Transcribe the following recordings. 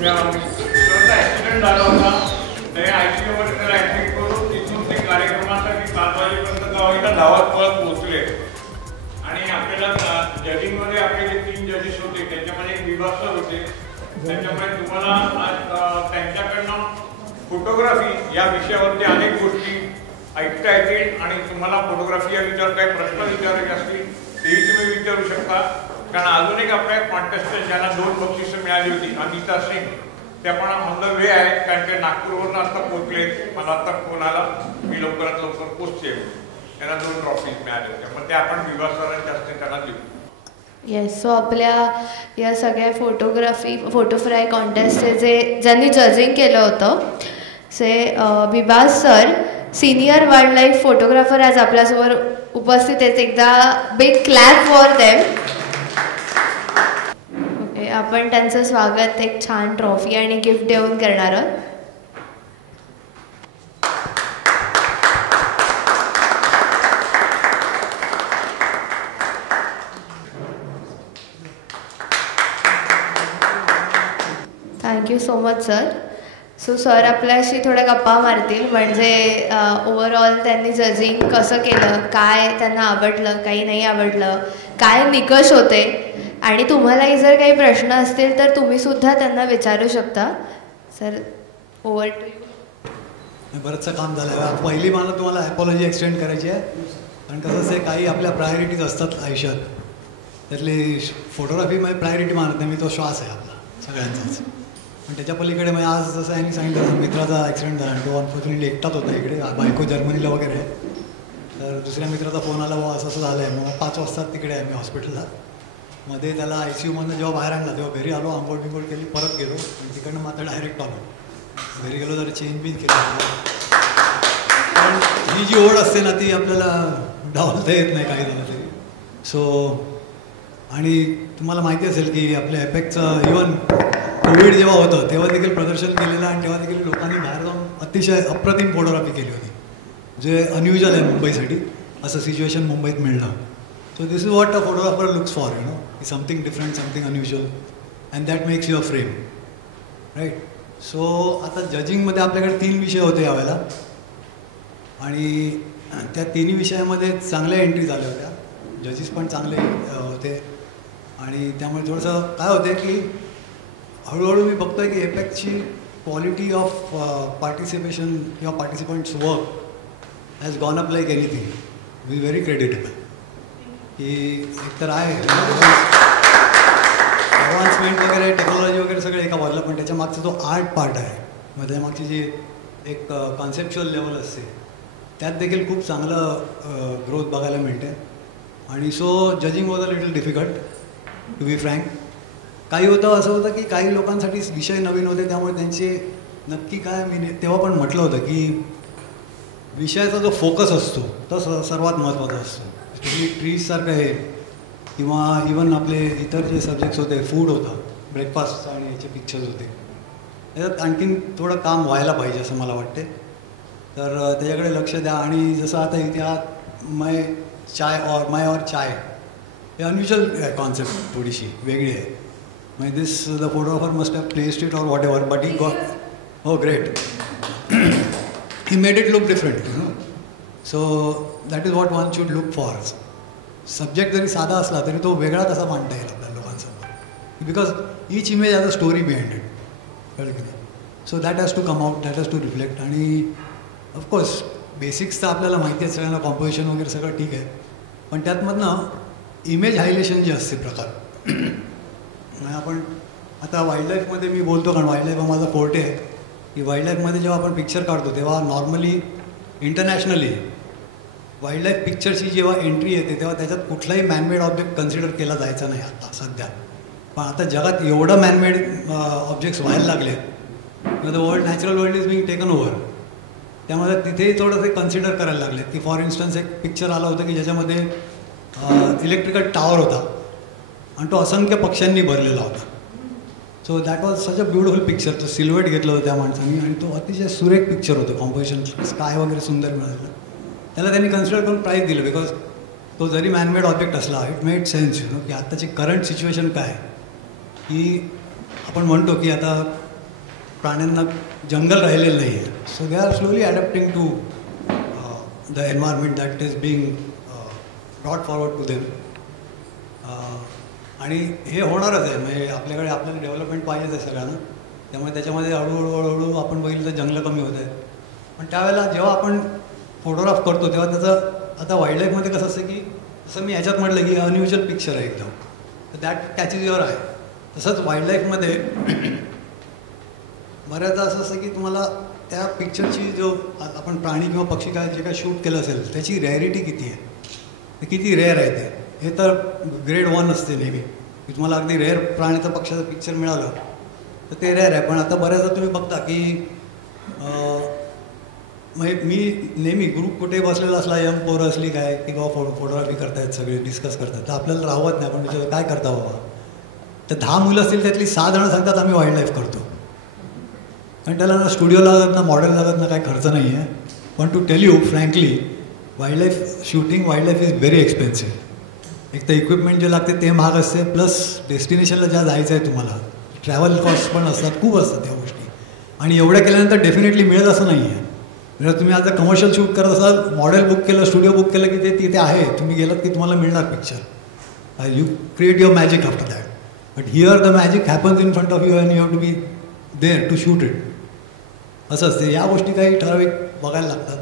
Accident झाला होता ते ICU मध्ये त्याला ॲडमिट करून तिथून ते कार्यक्रमासाठी 5 वाजेपर्यंत गावाला धावत पळत पोहोचले आणि आपल्याला जजिंगमध्ये आपले जे 3 जजेस होते त्याच्यामध्ये एक विभाग होते त्याच्यामुळे तुम्हाला त्यांच्याकडनं फोटोग्राफी या विषयावरती अनेक गोष्टी ऐकता येतील आणि तुम्हाला फोटोग्राफी या विषयावर काही प्रश्न विचारायचे असतील तेही तुम्ही विचारू शकता. कारण अजून एक आपल्या कॉन्टेस्टंट ज्यांना 2 बक्षिसं मिळाली होती अमिता सिंग त्या पण ऑन द वे आहेत कारण ते नागपूरवरून आता पोहोचले. मला आता फोन आला मी लवकरात लवकर पोहोचते त्यांना 2 ट्रॉफीज मिळाल्या होत्या मग ते आपण विभाग सरांच्या हस्ते त्यांना देऊ. येस. सो आपल्या या सगळ्या फोटो फ्राय कॉन्टेस्टचे ज्यांनी जजिंग केलं होतं से Vibhas sir senior wildlife photographer आज आपल्यासमोर उपस्थित आहेत. एकदा big clap for them. Okay आपण त्यांचं स्वागत एक छान ट्रॉफी आणि गिफ्ट देऊन करणार आहोत. Thank you so much sir. So sir आपल्याशी थोड्या गप्पा मारतील म्हणजे ओव्हरऑल त्यांनी जजिंग कसं केलं काय त्यांना आवडलं काही नाही आवडलं काय निकष होते आणि तुम्हालाही जर काही प्रश्न असतील तर तुम्हीसुद्धा त्यांना विचारू शकता. Sir over to you. बरंचसं काम झालं आहे. पहिली मला तुम्हाला ॲपॉलॉजी एक्सटेंड करायची आहे कारण कसं असं काही आपल्या प्रायोरिटीज असतात आयुष्यात त्यातली फोटोग्राफीमध्ये प्रायोरिटी मानत नाही मी तो श्वास आहे आपला सगळ्यांचाच. पण त्याच्या पलीकडे म्हणजे आज जसं यांनी सांगितलं मित्राचा ॲक्सिडेंट झाला आणि तो अनफॉर्च्युनेटली एकटाच होता इकडे बायको जर्मनीला वगैरे तर दुसऱ्या मित्राचा फोन आला असं असं झालं आहे मग 5 वाजता तिकडे आहे मी हॉस्पिटलला. मध्ये त्याला ICUमधनं जेव्हा बाहेर आणला तेव्हा घरी आलो आंघोळ बिंघोळ केली परत गेलो आणि तिकडनं मात्र डायरेक्ट आलो. घरी गेलो जरा चेंज बिन केलं पण ही जी ओढ असते ना ती आपल्याला डावलता येत नाही काही झालं तरी. सो आणि तुम्हाला माहिती असेल की आपल्या एपेक्सचं इव्हन कोविड जेव्हा होतं तेव्हा देखील प्रदर्शन केलेलं आणि तेव्हा देखील लोकांनी बाहेर जाऊन अतिशय अप्रतिम फोटोग्राफी केली होती जे अनयुज्युअल आहे मुंबईसाठी असं सिच्युएशन मुंबईत मिळणं. So this is what a photographer looks for you know something different something unusual and that makes your frame right. सो आता जजिंगमध्ये आपल्याकडे 3 विषय होते यावेळेला आणि त्या 3 विषयामध्ये चांगल्या एंट्री झाल्या होत्या. जजेस पण चांगले होते आणि त्यामुळे थोडंसं काय होते की हळूहळू मी बघतोय की एपेक्सची क्वालिटी ऑफ पार्टिसिपेशन किंवा participants work has gone up like anything we very creditable की एकतर आहे ॲडव्हान्समेंट वगैरे टेक्नॉलॉजी वगैरे सगळं एका बाजूला पण त्याच्या मागचा जो आर्ट पार्ट आहे मग त्याच्या मागची जी एक कॉन्सेप्च्युअल लेवल असते त्यात देखील खूप चांगलं ग्रोथ बघायला मिळते. आणि so judging was a little difficult to be frank. काही होतं असं होतं की काही लोकांसाठी विषय नवीन होते त्यामुळे त्यांचे नक्की काय मी तेव्हा पण म्हटलं होतं की विषयाचा जो फोकस असतो तो सर्वात महत्त्वाचा असतो. स्पेशली ट्रीजसारखं आहे किंवा इवन आपले इतर जे सब्जेक्ट्स होते फूड होतं ब्रेकफास्ट आणि याचे पिक्चर्स होते त्याच्यात आणखीन थोडं काम व्हायला पाहिजे असं मला वाटते. तर त्याच्याकडे लक्ष द्या. आणि जसं आता इतिहास मै और चाय हे अनयुज्युअल कॉन्सेप्ट थोडीशी वेगळी आहे. म्हणजे this the photographer must have placed it or whatever but he got हो great he made it look different you know. So that is what one should look for. Subject जरी साधा असला तरी तो वेगळा कसा मांडता येईल आपल्या लोकांसमोर because each image has a story behind it कळलं की नाही. So that has to come out that has to reflect. आणि ऑफकोर्स बेसिक्स तर आपल्याला माहिती आहे सगळ्यांना कॉम्पोजिशन वगैरे सगळं ठीक आहे पण त्यातमधनं इमेज हायलेशन जे असते प्रकार आपण आता वाईल्ड लाईफमध्ये मी बोलतो कारण वाईल्ड लाईफ हा माझा फोर्टे आहे की वाईल्ड लाईफमध्ये जेव्हा आपण पिक्चर काढतो तेव्हा नॉर्मली इंटरनॅशनली वाईल्ड लाईफ पिक्चरची जेव्हा एंट्री येते तेव्हा त्याच्यात कुठलाही मॅनमेड ऑब्जेक्ट कन्सिडर केला जायचा नाही आता सध्या. पण आता जगात एवढं मॅनमेड ऑब्जेक्ट्स व्हायला लागले the world natural world is being taken over त्यामुळे तिथेही थोडंसं कन्सिडर करायला लागले की फॉर इन्स्टन्स एक पिक्चर आलं होतं की ज्याच्यामध्ये इलेक्ट्रिकल टॉवर होता आणि तो असंख्य पक्ष्यांनी भरलेला होता. So that was such a beautiful picture. तो सिल्हवेट घेतलं होतं त्या माणसांनी आणि तो अतिशय सुरेख पिक्चर होतं. कॉम्पोजिशन स्काय वगैरे सुंदर मिळालं. त्याला त्यांनी कन्सिडर करून प्राईज दिलं बिकॉज तो जरी मॅनमेड ऑब्जेक्ट असला it made sense you know की आत्ताची करंट सिच्युएशन काय की आपण म्हणतो की आता प्राण्यांना जंगल राहिलेलं नाही आहे. So they are slowly adapting to the environment that is being brought forward to them. आणि हे होणारच आहे. म्हणजे आपल्याला डेव्हलपमेंट पाहिजेच आहे सगळ्यांना. त्यामुळे त्याच्यामध्ये हळूहळू आपण बघितलं तर जंगलं कमी होत आहेत. पण त्यावेळेला जेव्हा आपण फोटोग्राफ करतो तेव्हा त्याचं आता वाईल्ड लाईफमध्ये कसं असतं की जसं मी ह्याच्यात म्हटलं की अनयुज्युअल पिक्चर आहे एकदम, तर दॅट कॅचेस युअर आहे. तसंच वाईल्ड लाईफमध्ये बऱ्याचदा असं असतं की तुम्हाला त्या पिक्चरची जो आपण प्राणी किंवा पक्षी काय जे काय शूट केलं असेल त्याची रेअरिटी किती आहे, ते किती रेअर आहे ते. हे तर ग्रेड 1 असते नेहमी की तुम्हाला अगदी रेअर प्राण्याचं पक्षाचं पिक्चर मिळालं तर ते रेअर आहे. पण आता बऱ्याचदा तुम्ही बघता की म्हणजे मी नेहमी ग्रुप कुठे बसलेला असला, यंग पोरं असली काय की बाबा फोटोग्राफी करतायत, सगळे डिस्कस करतात, तर आपल्याला राहवत नाही. आपण विचारतो काय करता बाबा, तर 10 मुलं असतील त्यातली 6 जणं सांगतात आम्ही वाईल्ड लाईफ करतो. कारण त्याला ना स्टुडिओ लागत ना मॉडेल लागत ना काय खर्च नाही आहे. पण to tell you frankly wildlife shooting wildlife is very expensive. एक तर इक्विपमेंट जे लागते ते महाग असते, प्लस डेस्टिनेशनला ज्या जायचं आहे तुम्हाला ट्रॅव्हल कॉस्ट पण असतात, खूप असतात त्या गोष्टी. आणि एवढ्या केल्यानंतर डेफिनेटली मिळेल असं नाही आहे. जर तुम्ही आता कमर्शियल शूट करत असाल, मॉडेल बुक केलं, स्टुडिओ बुक केलं की ते तिथे आहे, तुम्ही गेलात की तुम्हाला मिळणार picture. You create your magic after that. But here the magic happens in front of you and you have to be there to shoot it. असं असते. या गोष्टी काही ठराविक बघायला लागतात.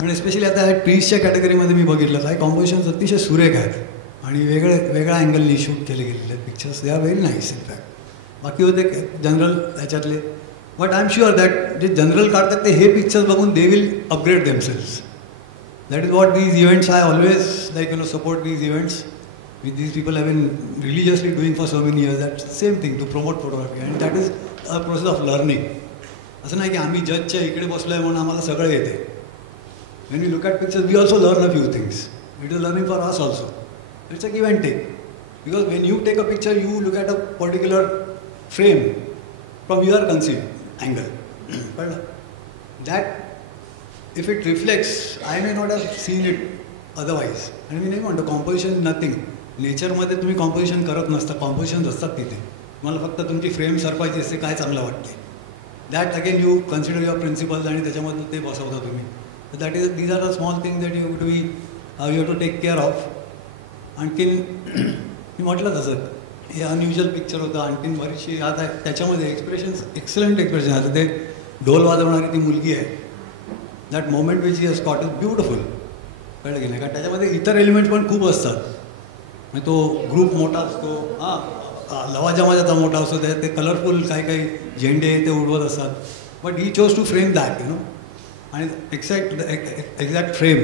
आणि स्पेशली आता ट्रीजच्या कॅटेगरीमध्ये मी बघितलं काही कॉम्पोजिशन्स अतिशय सुरेख आहेत आणि वेगळ्या अँगलनी शूट केले गेलेले आहेत pictures. They are very nice in fact. बाकी होते जनरल ह्याच्यातले. But I am sure that जे जनरल काढतात ते हे पिक्चर्स बघून they will upgrade themselves. That is what these events I always like support these events with these people have been religiously doing for so many years. That same thing to promote photography and that is a process of learning. असं नाही की आम्ही जजच्या इकडे बसलो आहे म्हणून आम्हाला सगळं येते. When you look at pictures, we also learn a few things. It is learning for us also. It's a give and take. Because when you take a picture, you look at a particular frame from your conceived angle. But that, if it reflects, I may not have seen it otherwise. And we never want to composition nothing. नेचरमध्ये तुम्ही composition करत नसता, कॉम्पोजिशन्स असतात तिथे. तुम्हाला फक्त तुमची frame सरपायची असते, काय चांगलं वाटते. That again you consider your principles आणि त्याच्यामधून ते बसवता तुम्ही. That is these are the small thing that you to be you have to take care of. आणखीन मी म्हटलं तसं हे अनयुज्युअल पिक्चर होतं. आणखीन बरीचशी आता त्याच्यामध्ये एक्सप्रेशन्स एक्सलंट एक्सप्रेशन. आता ते ढोल वाजवणारी ती मुलगी आहे, that moment which he has caught is beautiful. कळलं की नाही. कारण त्याच्यामध्ये इतर एलिमेंट्स पण खूप असतात. म्हणजे तो ग्रुप मोठा असतो, लवाजमाजाचा मोठा असतो, त्यात ते कलरफुल काही झेंडे ते उडवत असतात. But he chose to frame that आणि exact frame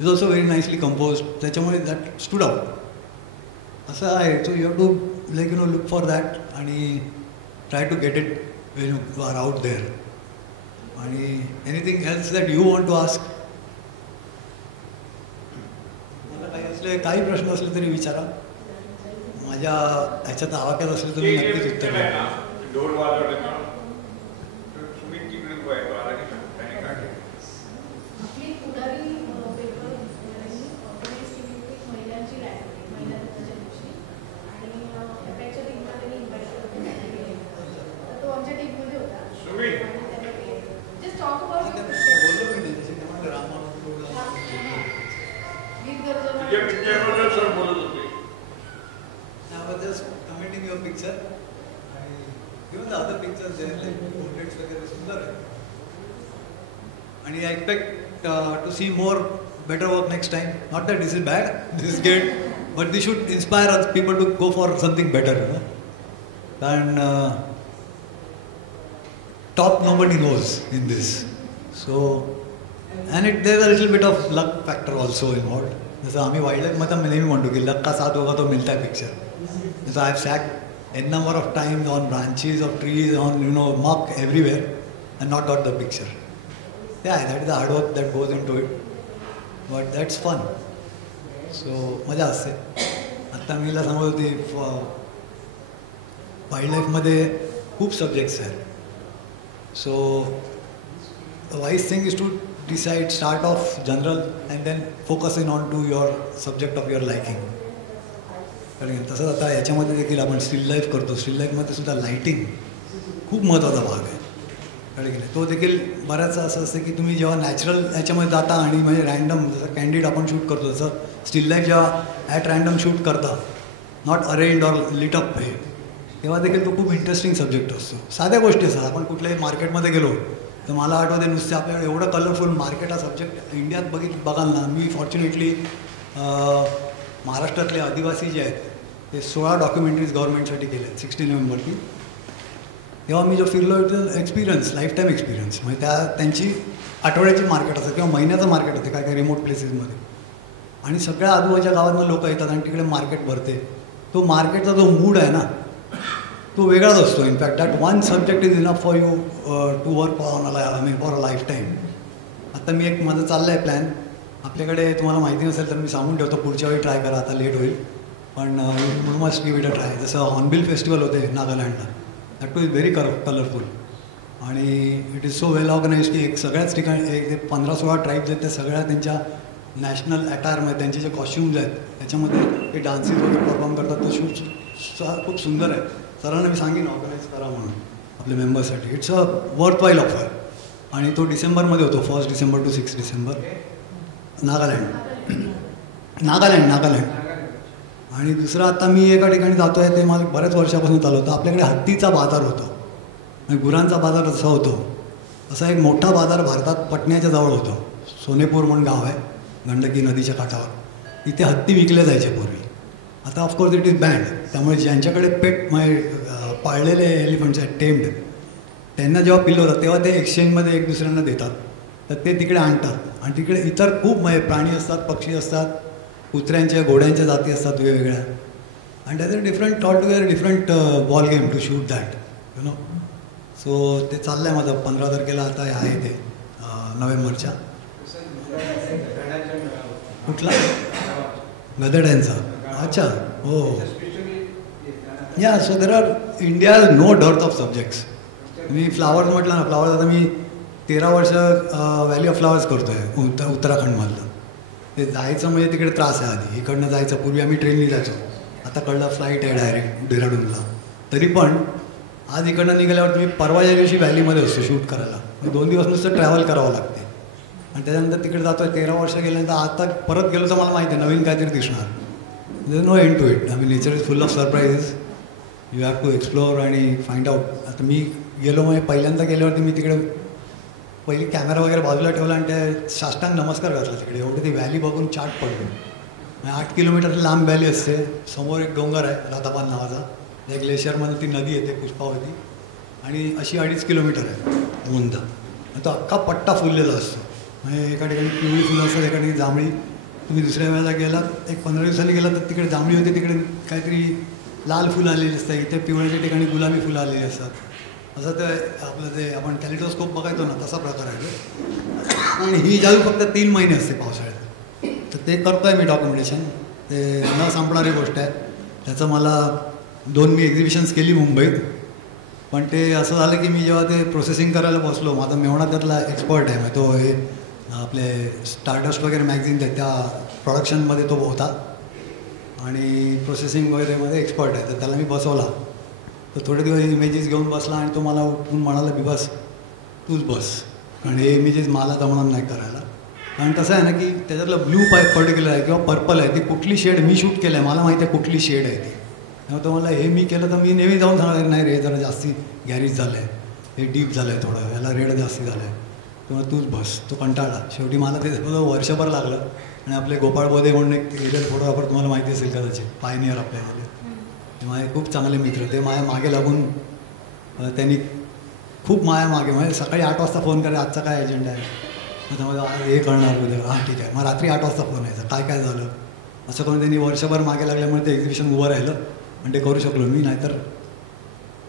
is also very nicely compose. त्याच्यामुळे दॅट स्टूड आउट. असं आहे. So you have to like look for that आणि try to get it when you are out there. आणि anything else that you want to ask. मला काही प्रश्न असले तरी विचारा. माझ्या ह्याच्यात आवाक्यात असले तर मी नक्कीच उत्तर द्या. And I expect to see more better work next time. Not that this is bad, this is good, but this should inspire us people to go for something better. And top nobody knows in this. So, and there's a little bit of luck factor also involved. जैसे आम्ही wild मध्ये नेहमी म्हणतो की लक का साथ होगा तो मिलता है picture. So I've sat n number of times on branches of trees, on muck everywhere, and not got the picture. Yeah, that is the hard work that goes into it, but that's fun. So मजा असते. आत्ता मीला सांगत होती wild लाईफमध्ये खूप subjects आहेत. So the wise thing is to decide, start off general and then focusing on to your subject of your liking. कारण तसंच आता याच्यामध्ये देखील आपण स्टील लाईफ करतो. स्टील लाईफमध्ये सुद्धा लाईटिंग खूप महत्त्वाचा भाग आहे. कळलं की नाही? तो देखील बऱ्याच असं असतं की तुम्ही जेव्हा नॅचरल याच्यामध्ये जाता आणि म्हणजे रँडम जसं कॅन्डिड आपण शूट करतो तसं स्टिल लाईफ जेव्हा ॲट रँडम शूट करता, नॉट अरेंड ऑर लिट अप हे, तेव्हा देखील तो खूप इंटरेस्टिंग सब्जेक्ट असतो. साध्या गोष्टी असतात. आपण कुठल्याही मार्केटमध्ये गेलो तर मला आठवते नुसते आपल्याकडे एवढं कलरफुल मार्केट हा सब्जेक्ट इंडियात बघाल ना. मी फॉर्च्युनेटली महाराष्ट्रातले आदिवासी जे आहेत ते 16 डॉक्युमेंटरीज गव्हर्नमेंटसाठी केले आहेत 16 नोव्हेंबरची. तेव्हा मी जो फिरलो it experience, life time experience. म्हणजे त्यांची आठवड्याची मार्केट असतं किंवा महिन्याचं मार्केट असते काय काय रिमोट प्लेसेसमध्ये, आणि सगळ्या आजूबाजूच्या गावातनं लोक येतात आणि तिकडे मार्केट भरते. तो मार्केटचा जो मूड आहे ना तो वेगळाच असतो. In fact that one subject is enough for you to work for a lifetime. आता मी एक माझं चाललं आहे प्लॅन. आपल्याकडे तुम्हाला माहिती नसेल तर मी सांगून ठेवतो, पुढच्या वेळी ट्राय करा, आता लेट होईल, पण must give it a try. जसं हॉर्नबिल फेस्टिवल होते नागालँडला, that too is very colourful आणि it is so well organise की एक सगळ्याच ठिकाणी एक 15-16 ट्राईब्स आहेत, त्या सगळ्या त्यांच्या नॅशनल अटायरमध्ये त्यांचे जे कॉस्ट्युम्स आहेत त्याच्यामध्ये ते डान्सेस वगैरे परफॉर्म करतात. तो शूट खूप सुंदर आहे. सरांना मी सांगेन ऑर्गनाईज करा म्हणून आपल्या मेंबर्ससाठी. It's a worthwhile offer. आणि तो डिसेंबरमध्ये होतो, 1 डिसेंबर टू 6 डिसेंबर. नागालँड. आणि दुसरं आता मी एका ठिकाणी जातो आहे, ते मला बऱ्याच वर्षापासून चालू होतं. आपल्याकडे हत्तीचा बाजार होतो, म्हणजे गुरांचा बाजार जसा होतो असा एक मोठा बाजार भारतात पटण्याच्या जवळ होतो. सोनेपूर म्हणून गाव आहे गंडकी नदीच्या काठावर. तिथे हत्ती विकले जायचे पूर्वी. आता ऑफकोर्स इट इज बँड. त्यामुळे ज्यांच्याकडे पेट पाळलेले एलिफंट्स आहेत टेम्ड, त्यांना जेव्हा पिलवतात तेव्हा ते एक्सचेंजमध्ये एक दुसऱ्यांना देतात. तर ते तिकडे आणतात आणि तिकडे इतर खूप प्राणी असतात, पक्षी असतात, कुत्र्यांच्या घोड्यांच्या जाती असतात वेगवेगळ्या. आणि that is different altogether different ball game to shoot that you know. So ते चाललं आहे माझं 15 तारखेला आता आहे ते नोव्हेंबरच्या. कुठला? गदड्यांचा. अच्छा. हो. Yeah so there are India no dearth of subjects. मी फ्लावर्स म्हटलं ना, फ्लावर्स आता मी 13 वर्ष व्हॅली ऑफ फ्लावर्स करतो आहे उत्तराखंडमधलं. ते जायचं म्हणजे तिकडे त्रास आहे. आधी इकडनं जायचं, पूर्वी आम्ही ट्रेननी जायचो, आता कळलं फ्लाईट आहे डायरेक्ट डेहराडूनला. तरी पण आज इकडनं निघाल्यावर तुम्ही परवाच्या दिवशी व्हॅलीमध्ये असतो शूट करायला. 2 दिवस नुसतं ट्रॅव्हल करावं लागते. आणि त्याच्यानंतर तिकडे जातो आहे 13 वर्ष गेल्यानंतर आता परत गेलो तर मला माहिती आहे नवीन काहीतरी दिसणार. There no end to it. Nature is full of surprises. You have to explore आणि फाइंड आउट. आता मी गेलो म्हणजे पहिल्यांदा गेल्यावरती मी तिकडे पहिली कॅमेरा वगैरे बाजूला ठेवला आणि त्या साष्टांग नमस्कार घातला तिकडे. एवढी ती व्हॅली बघून चाट पडलो. 8 किलोमीटर लांब व्हॅली असते. समोर एक डोंगर आहे राधापान नावाचा, त्या ग्लेशियरमध्ये ती नदी येते पुष्पावती, आणि अशी 2.5 किलोमीटर आहे उंच. तो अख्खा पट्टा फुललेला असतो. म्हणजे एका ठिकाणी पिवळी फुलं असतात, एका ठिकाणी जांभळी. तुम्ही दुसऱ्या वेळेला गेलात, एक 15 दिवसांनी गेलात तर तिकडे जांभळी होते, तिकडे काहीतरी लाल फुलं आलेली असतात, इथे पिवळ्याच्या ठिकाणी गुलाबी फुलं आलेली असतात. असं ते आपलं ते आपण कॅलिडोस्कोप बघायचो ना तसा प्रकार आहे तो. आणि ही जाऊ फक्त 3 महिने असते पावसाळ्यात. तर ते करतो आहे मी डॉक्युमेंटेशन. ते न संपणारी गोष्ट आहे. त्याचं मला 2 मी एक्झिबिशन्स केली मुंबईत. पण ते असं झालं की मी जेव्हा ते प्रोसेसिंग करायला बसलो, माझा मेवणा त्यातला एक्सपर्ट आहे. तो हे आपले स्टारडस्ट वगैरे मॅगझिन त्या प्रोडक्शनमध्ये तो होता आणि प्रोसेसिंग वगैरेमध्ये एक्सपर्ट आहे. तर त्याला मी बसवला. तर थोडे दिवस इमेजेस घेऊन बसला आणि तो मला उठून म्हणाला की बस तूच बस, कारण हे इमेजेस मला जमणार नाही करायला. कारण कसं आहे ना की त्याच्यातलं ब्लू पर्टिक्युलर आहे किंवा पर्पल आहे, ती कुठली शेड मी शूट केलं आहे मला माहिती आहे कुठली शेड आहे ती. तेव्हा तो मला हे मी केलं तर मी नेहमी जाऊन सांगणार नाही रे जरा जास्ती गॅरीज झालं आहे, हे डीप झालं आहे थोडं, ह्याला रेड जास्ती झालं आहे, तेव्हा तूच बस. तो कंटाळला. शेवटी मला ते वर्षभर लागलं. आणि आपले गोपाळ बोधे म्हणून एक एरियल फोटोग्राफर तुम्हाला माहिती असेल कदाचित, पायनियर आपल्याकडे, माझे खूप चांगले मित्र. ते माझ्या मागे लागून त्यांनी खूप माझ्या मागे म्हणजे सकाळी 8 वाजता फोन करायला, आजचा काय एजंडा आहे, त्याच्यामध्ये हे करणार उद्या, हां ठीक आहे. मग रात्री 8 वाजता फोन यायचा, काय काय झालं, असं करून त्यांनी वर्षभर मागे लागल्यामुळे ते एक्झिबिशन उभं राहिलं आणि ते करू शकलो मी. नाहीतर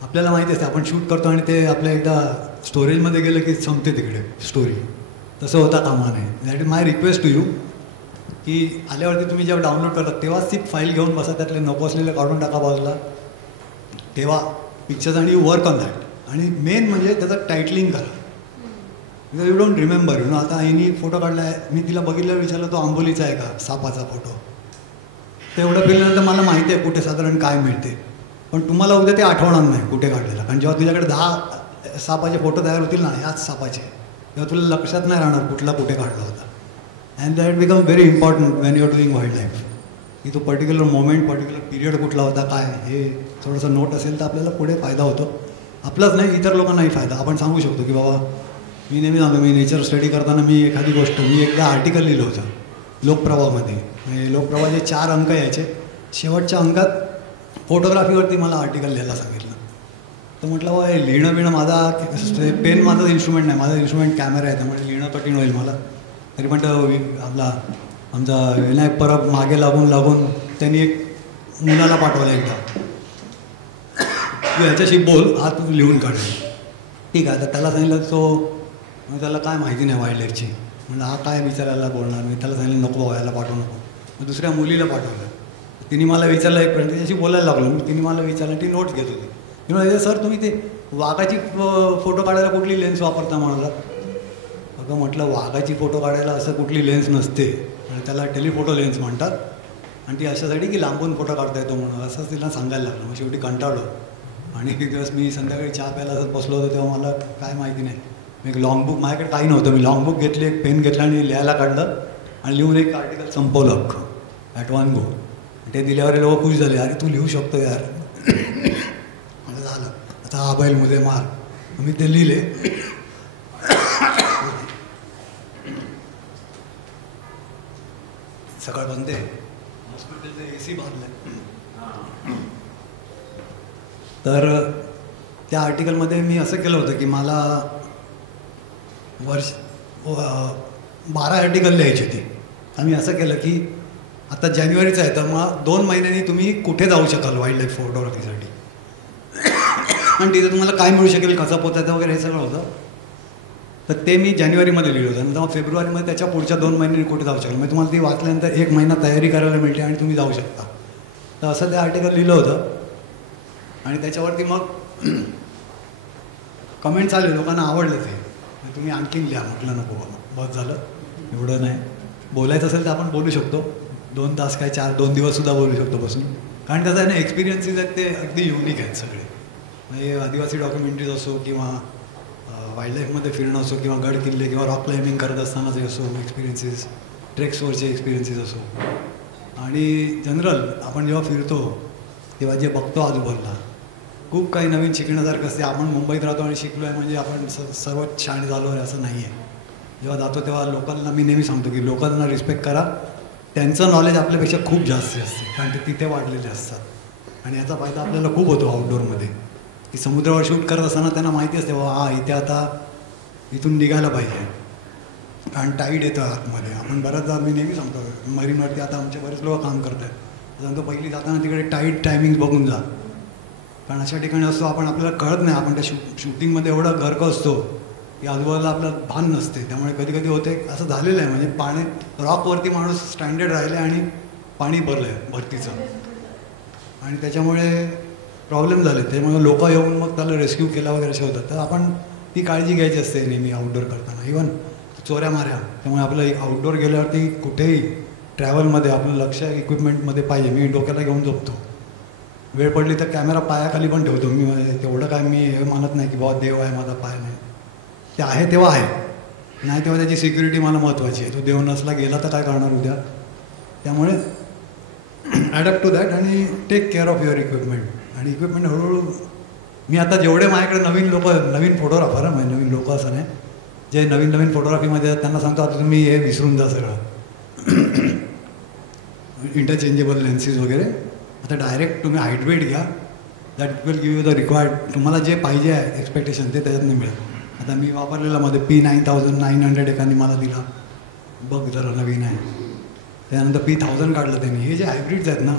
आपल्याला माहिती असते आपण शूट करतो आणि ते आपल्या एकदा स्टोरेजमध्ये गेलं की संपते तिकडे स्टोरी. तसं होता कामा नये. That is my request to you की आल्यावरती तुम्ही जेव्हा डाउनलोड करता तेव्हाच ती फाईल घेऊन बसा, त्यातले नको असलेले काढून टाका बाजूला, तेव्हा पिक्चर्स आणि यू वर्क ऑन दॅट. आणि मेन म्हणजे त्याचं टायटलिंग करा. Because you don't remember. You know आता हिनी फोटो काढला आहे, मी तिला बघितल्यावर विचारलं तो आंबोलीचा आहे का, सापाचा फोटो. तेवढं फिरल्यानंतर मला माहिती आहे कुठे साधारण काय मिळते. पण तुम्हाला उद्या ते आठवणार नाही कुठे काढलेलं. कारण जेव्हा तुझ्याकडे 10 सापाचे फोटो तयार होतील ना याच सापाचे, तेव्हा तुला लक्षात नाही राहणार कुठला कुठे काढला होता. And that become very important when you are doing wild life, की तो पर्टिक्युलर मोमेंट, पर्टिक्युलर पिरियड कुठला होता, काय हे थोडंसं नोट असेल तर आपल्याला पुढे फायदा होतो. आपलाच नाही, इतर लोकांनाही फायदा. आपण सांगू शकतो की बाबा मी नेहमी सांगतो, मी नेचर स्टडी करताना मी एखादी गोष्ट, मी एकदा आर्टिकल लिहिलं होतं लोकप्रभामध्ये. म्हणजे लोकप्रभाचे 4 अंक यायचे, शेवटच्या अंकात फोटोग्राफीवरती मला आर्टिकल लिहायला सांगितलं. तर म्हटलं बा हे लिहिणं बिणं माझा पेन माझं इन्स्ट्रुमेंट नाही, माझा इन्स्ट्रुमेंट कॅमेरा आहे, त्यामुळे लिहिणं कठीण होईल मला. तरी पण आमचा विनायक परब मागे लागून त्यांनी एक मुलाला पाठवलं एकदा, तू ह्याच्याशी बोल, हा तू लिहून काढेल. ठीक आहे. तर त्याला सांगितलं, मग त्याला काय माहिती नाही वाईल्ड लाईफची. म्हणजे हा काय विचारायला बोलणार. मी त्याला सांगितलं नको व्हायला पाठवू नको. मग दुसऱ्या मुलीला पाठवलं. तिने मला विचारलं एक पर्यंत, त्याच्याशी बोलायला लागलो. मी तिने मला विचारलं, ती नोट्स घेत होती. ती म्हणाले सर तुम्ही ते वाघाची फोटो काढायला कुठली लेन्स वापरता म्हणाला. अगं म्हटलं वाघाची फोटो काढायला असं कुठली लेन्स नसते, म्हणजे त्याला टेलिफोटो लेन्स म्हणतात, आणि ती अशासाठी की लांबून फोटो काढता येतो म्हणून असंच तिला सांगायला लागलं. मग शेवटी कंटाळलो. आणि एक दिवस मी संध्याकाळी चहा प्यायला असंच बसलो होतो, तेव्हा मला काय माहिती नाही, मी एक लॉंग बुक, माझ्याकडे काही नव्हतं, मी लॉंग बुक घेतली, एक पेन घेतला आणि लिहायला काढलं आणि लिहून एक आर्टिकल संपवलं अख्खं ॲट वन गो. ते दिल्यावर लोक खुश झाले, अरे तू लिहू शकतो यार. मला झालं आता हा बैलमध्ये मार. मी ते लिहिले. सकाळपासून ते हॉस्पिटलचं AC बांधलं. तर त्या आर्टिकलमध्ये मी असं केलं होतं की मला 12 आर्टिकल लिहायची होती. आणि मी असं केलं की आता जानेवारीचं आहे, तर मग 2 महिन्यांनी तुम्ही कुठे जाऊ शकाल वाईल्ड लाईफ फोटोग्राफीसाठी, आणि तिथे तुम्हाला काय मिळू शकेल, कसा पोचायचा वगैरे हे सगळं होतं. तर ते मी जानेवारीमध्ये लिहिलं होतं. नंतर मग फेब्रुवारीमध्ये त्याच्या पुढच्या 2 महिन्यांनी कुठे जाऊ शकाल, म्हणजे तुम्हाला ती वाचल्यानंतर 1 महिना तयारी करायला मिळते आणि तुम्ही जाऊ शकता. तर असं ते आर्टिकल लिहिलं होतं. आणि त्याच्यावरती मग कमेंट्स आले, लोकांना आवडलं ते. तुम्ही आणखीन लिहा. म्हटलं नको बाबा, बस झालं, एवढं नाही. बोलायचं असेल तर आपण बोलू शकतो, 2 तास काय 2 दिवससुद्धा बोलू शकतो बसून. कारण कसं आहे ना, एक्सपिरियन्सेस आहेत ते अगदी युनिक आहेत सगळे. म्हणजे आदिवासी डॉक्युमेंटरीज असो किंवा वाईल्ड लाईफमध्ये फिरणं असो किंवा गड किल्ले किंवा रॉक क्लाइम्बिंग करत असतानाचे असो एक्सपिरियन्सेस, ट्रेक्सवरचे एक्सपिरियन्सेस असो, आणि जनरल आपण जेव्हा फिरतो तेव्हा जे बघतो आजूबाजूला खूप काही नवीन शिकण्यासारखं असते. आपण मुंबईत राहतो आणि शिकलो आहे म्हणजे आपण सर्वच शहाणे झालो आहे असं नाही आहे. जेव्हा जातो तेव्हा लोकांना मी नेहमी सांगतो की लोकांना रिस्पेक्ट करा, त्यांचं नॉलेज आपल्यापेक्षा खूप जास्त असते, कारण ते तिथे वाढलेले असतात. आणि याचा फायदा आपल्याला खूप होतो आउटडोअरमध्ये, की समुद्रावर शूट करत असताना त्यांना माहिती असते बाबा हा इथे आता इथून निघायला पाहिजे, कारण टाईड येतं आतमध्ये. आपण बऱ्याचदा मी नेहमी सांगतो मरीनवरती आता आमचे बरेच लोक काम करत आहेत, सांगतो पहिली जाताना तिकडे टाईड टायमिंग्स बघून जा, कारण अशा ठिकाणी असतो आपण आपल्याला कळत नाही, आपण त्या शूटिंगमध्ये एवढं गर्क असतो की आजूबाजूला आपल्याला भान नसते. त्यामुळे कधी कधी होते असं झालेलं आहे, म्हणजे पाणी रॉकवरती माणूस स्टँडर्ड राहिले आणि पाणी भरलं आहे भरतीचं, आणि त्याच्यामुळे प्रॉब्लेम झाले. त्यामुळे लोक येऊन मग त्याला रेस्क्यू केला वगैरे असे होतं. तर आपण ती काळजी घ्यायची असते नेहमी आउटडोअर करताना, इव्हन चोऱ्या माऱ्या. त्यामुळे आपलं आउटडोअर गेल्यावरती कुठेही ट्रॅव्हलमध्ये आपलं लक्ष इक्विपमेंटमध्ये पाहिजे. मी डोक्याला घेऊन झोपतो, वेळ पडली तर कॅमेरा पायाखाली पण ठेवतो मी. तेवढं काय मी हे मानत नाही की बाबा देव आहे माझा पाय नाही, ते आहे तेव्हा आहे, नाही तेव्हा त्याची सिक्युरिटी मला महत्त्वाची आहे. तो देव नसला गेला तर काय करणार उद्या. त्यामुळे ॲडॅप्ट टू दॅट आणि take care of your equipment. आणि इक्विपमेंट हळूहळू मी आता जेवढे माझ्याकडे नवीन फोटोग्राफर, म्हणजे नवीन लोक असं नाही, जे नवीन फोटोग्राफीमध्ये त्यांना सांगतो आता तुम्ही हे विसरून जा सगळं, इंटरचेंजेबल लेन्सेस वगैरे. आता डायरेक्ट तुम्ही हाईट घ्या, that will give you the required, तुम्हाला जे पाहिजे आहे एक्सपेक्टेशन ते त्याच्यात नाही मिळत. आता मी वापरलेला मध्ये P9900 एकाने मला दिला, बघ जरा नवीन आहे. त्यानंतर P1000 काढलं त्यांनी. हे जे हायब्रिड्स आहेत ना,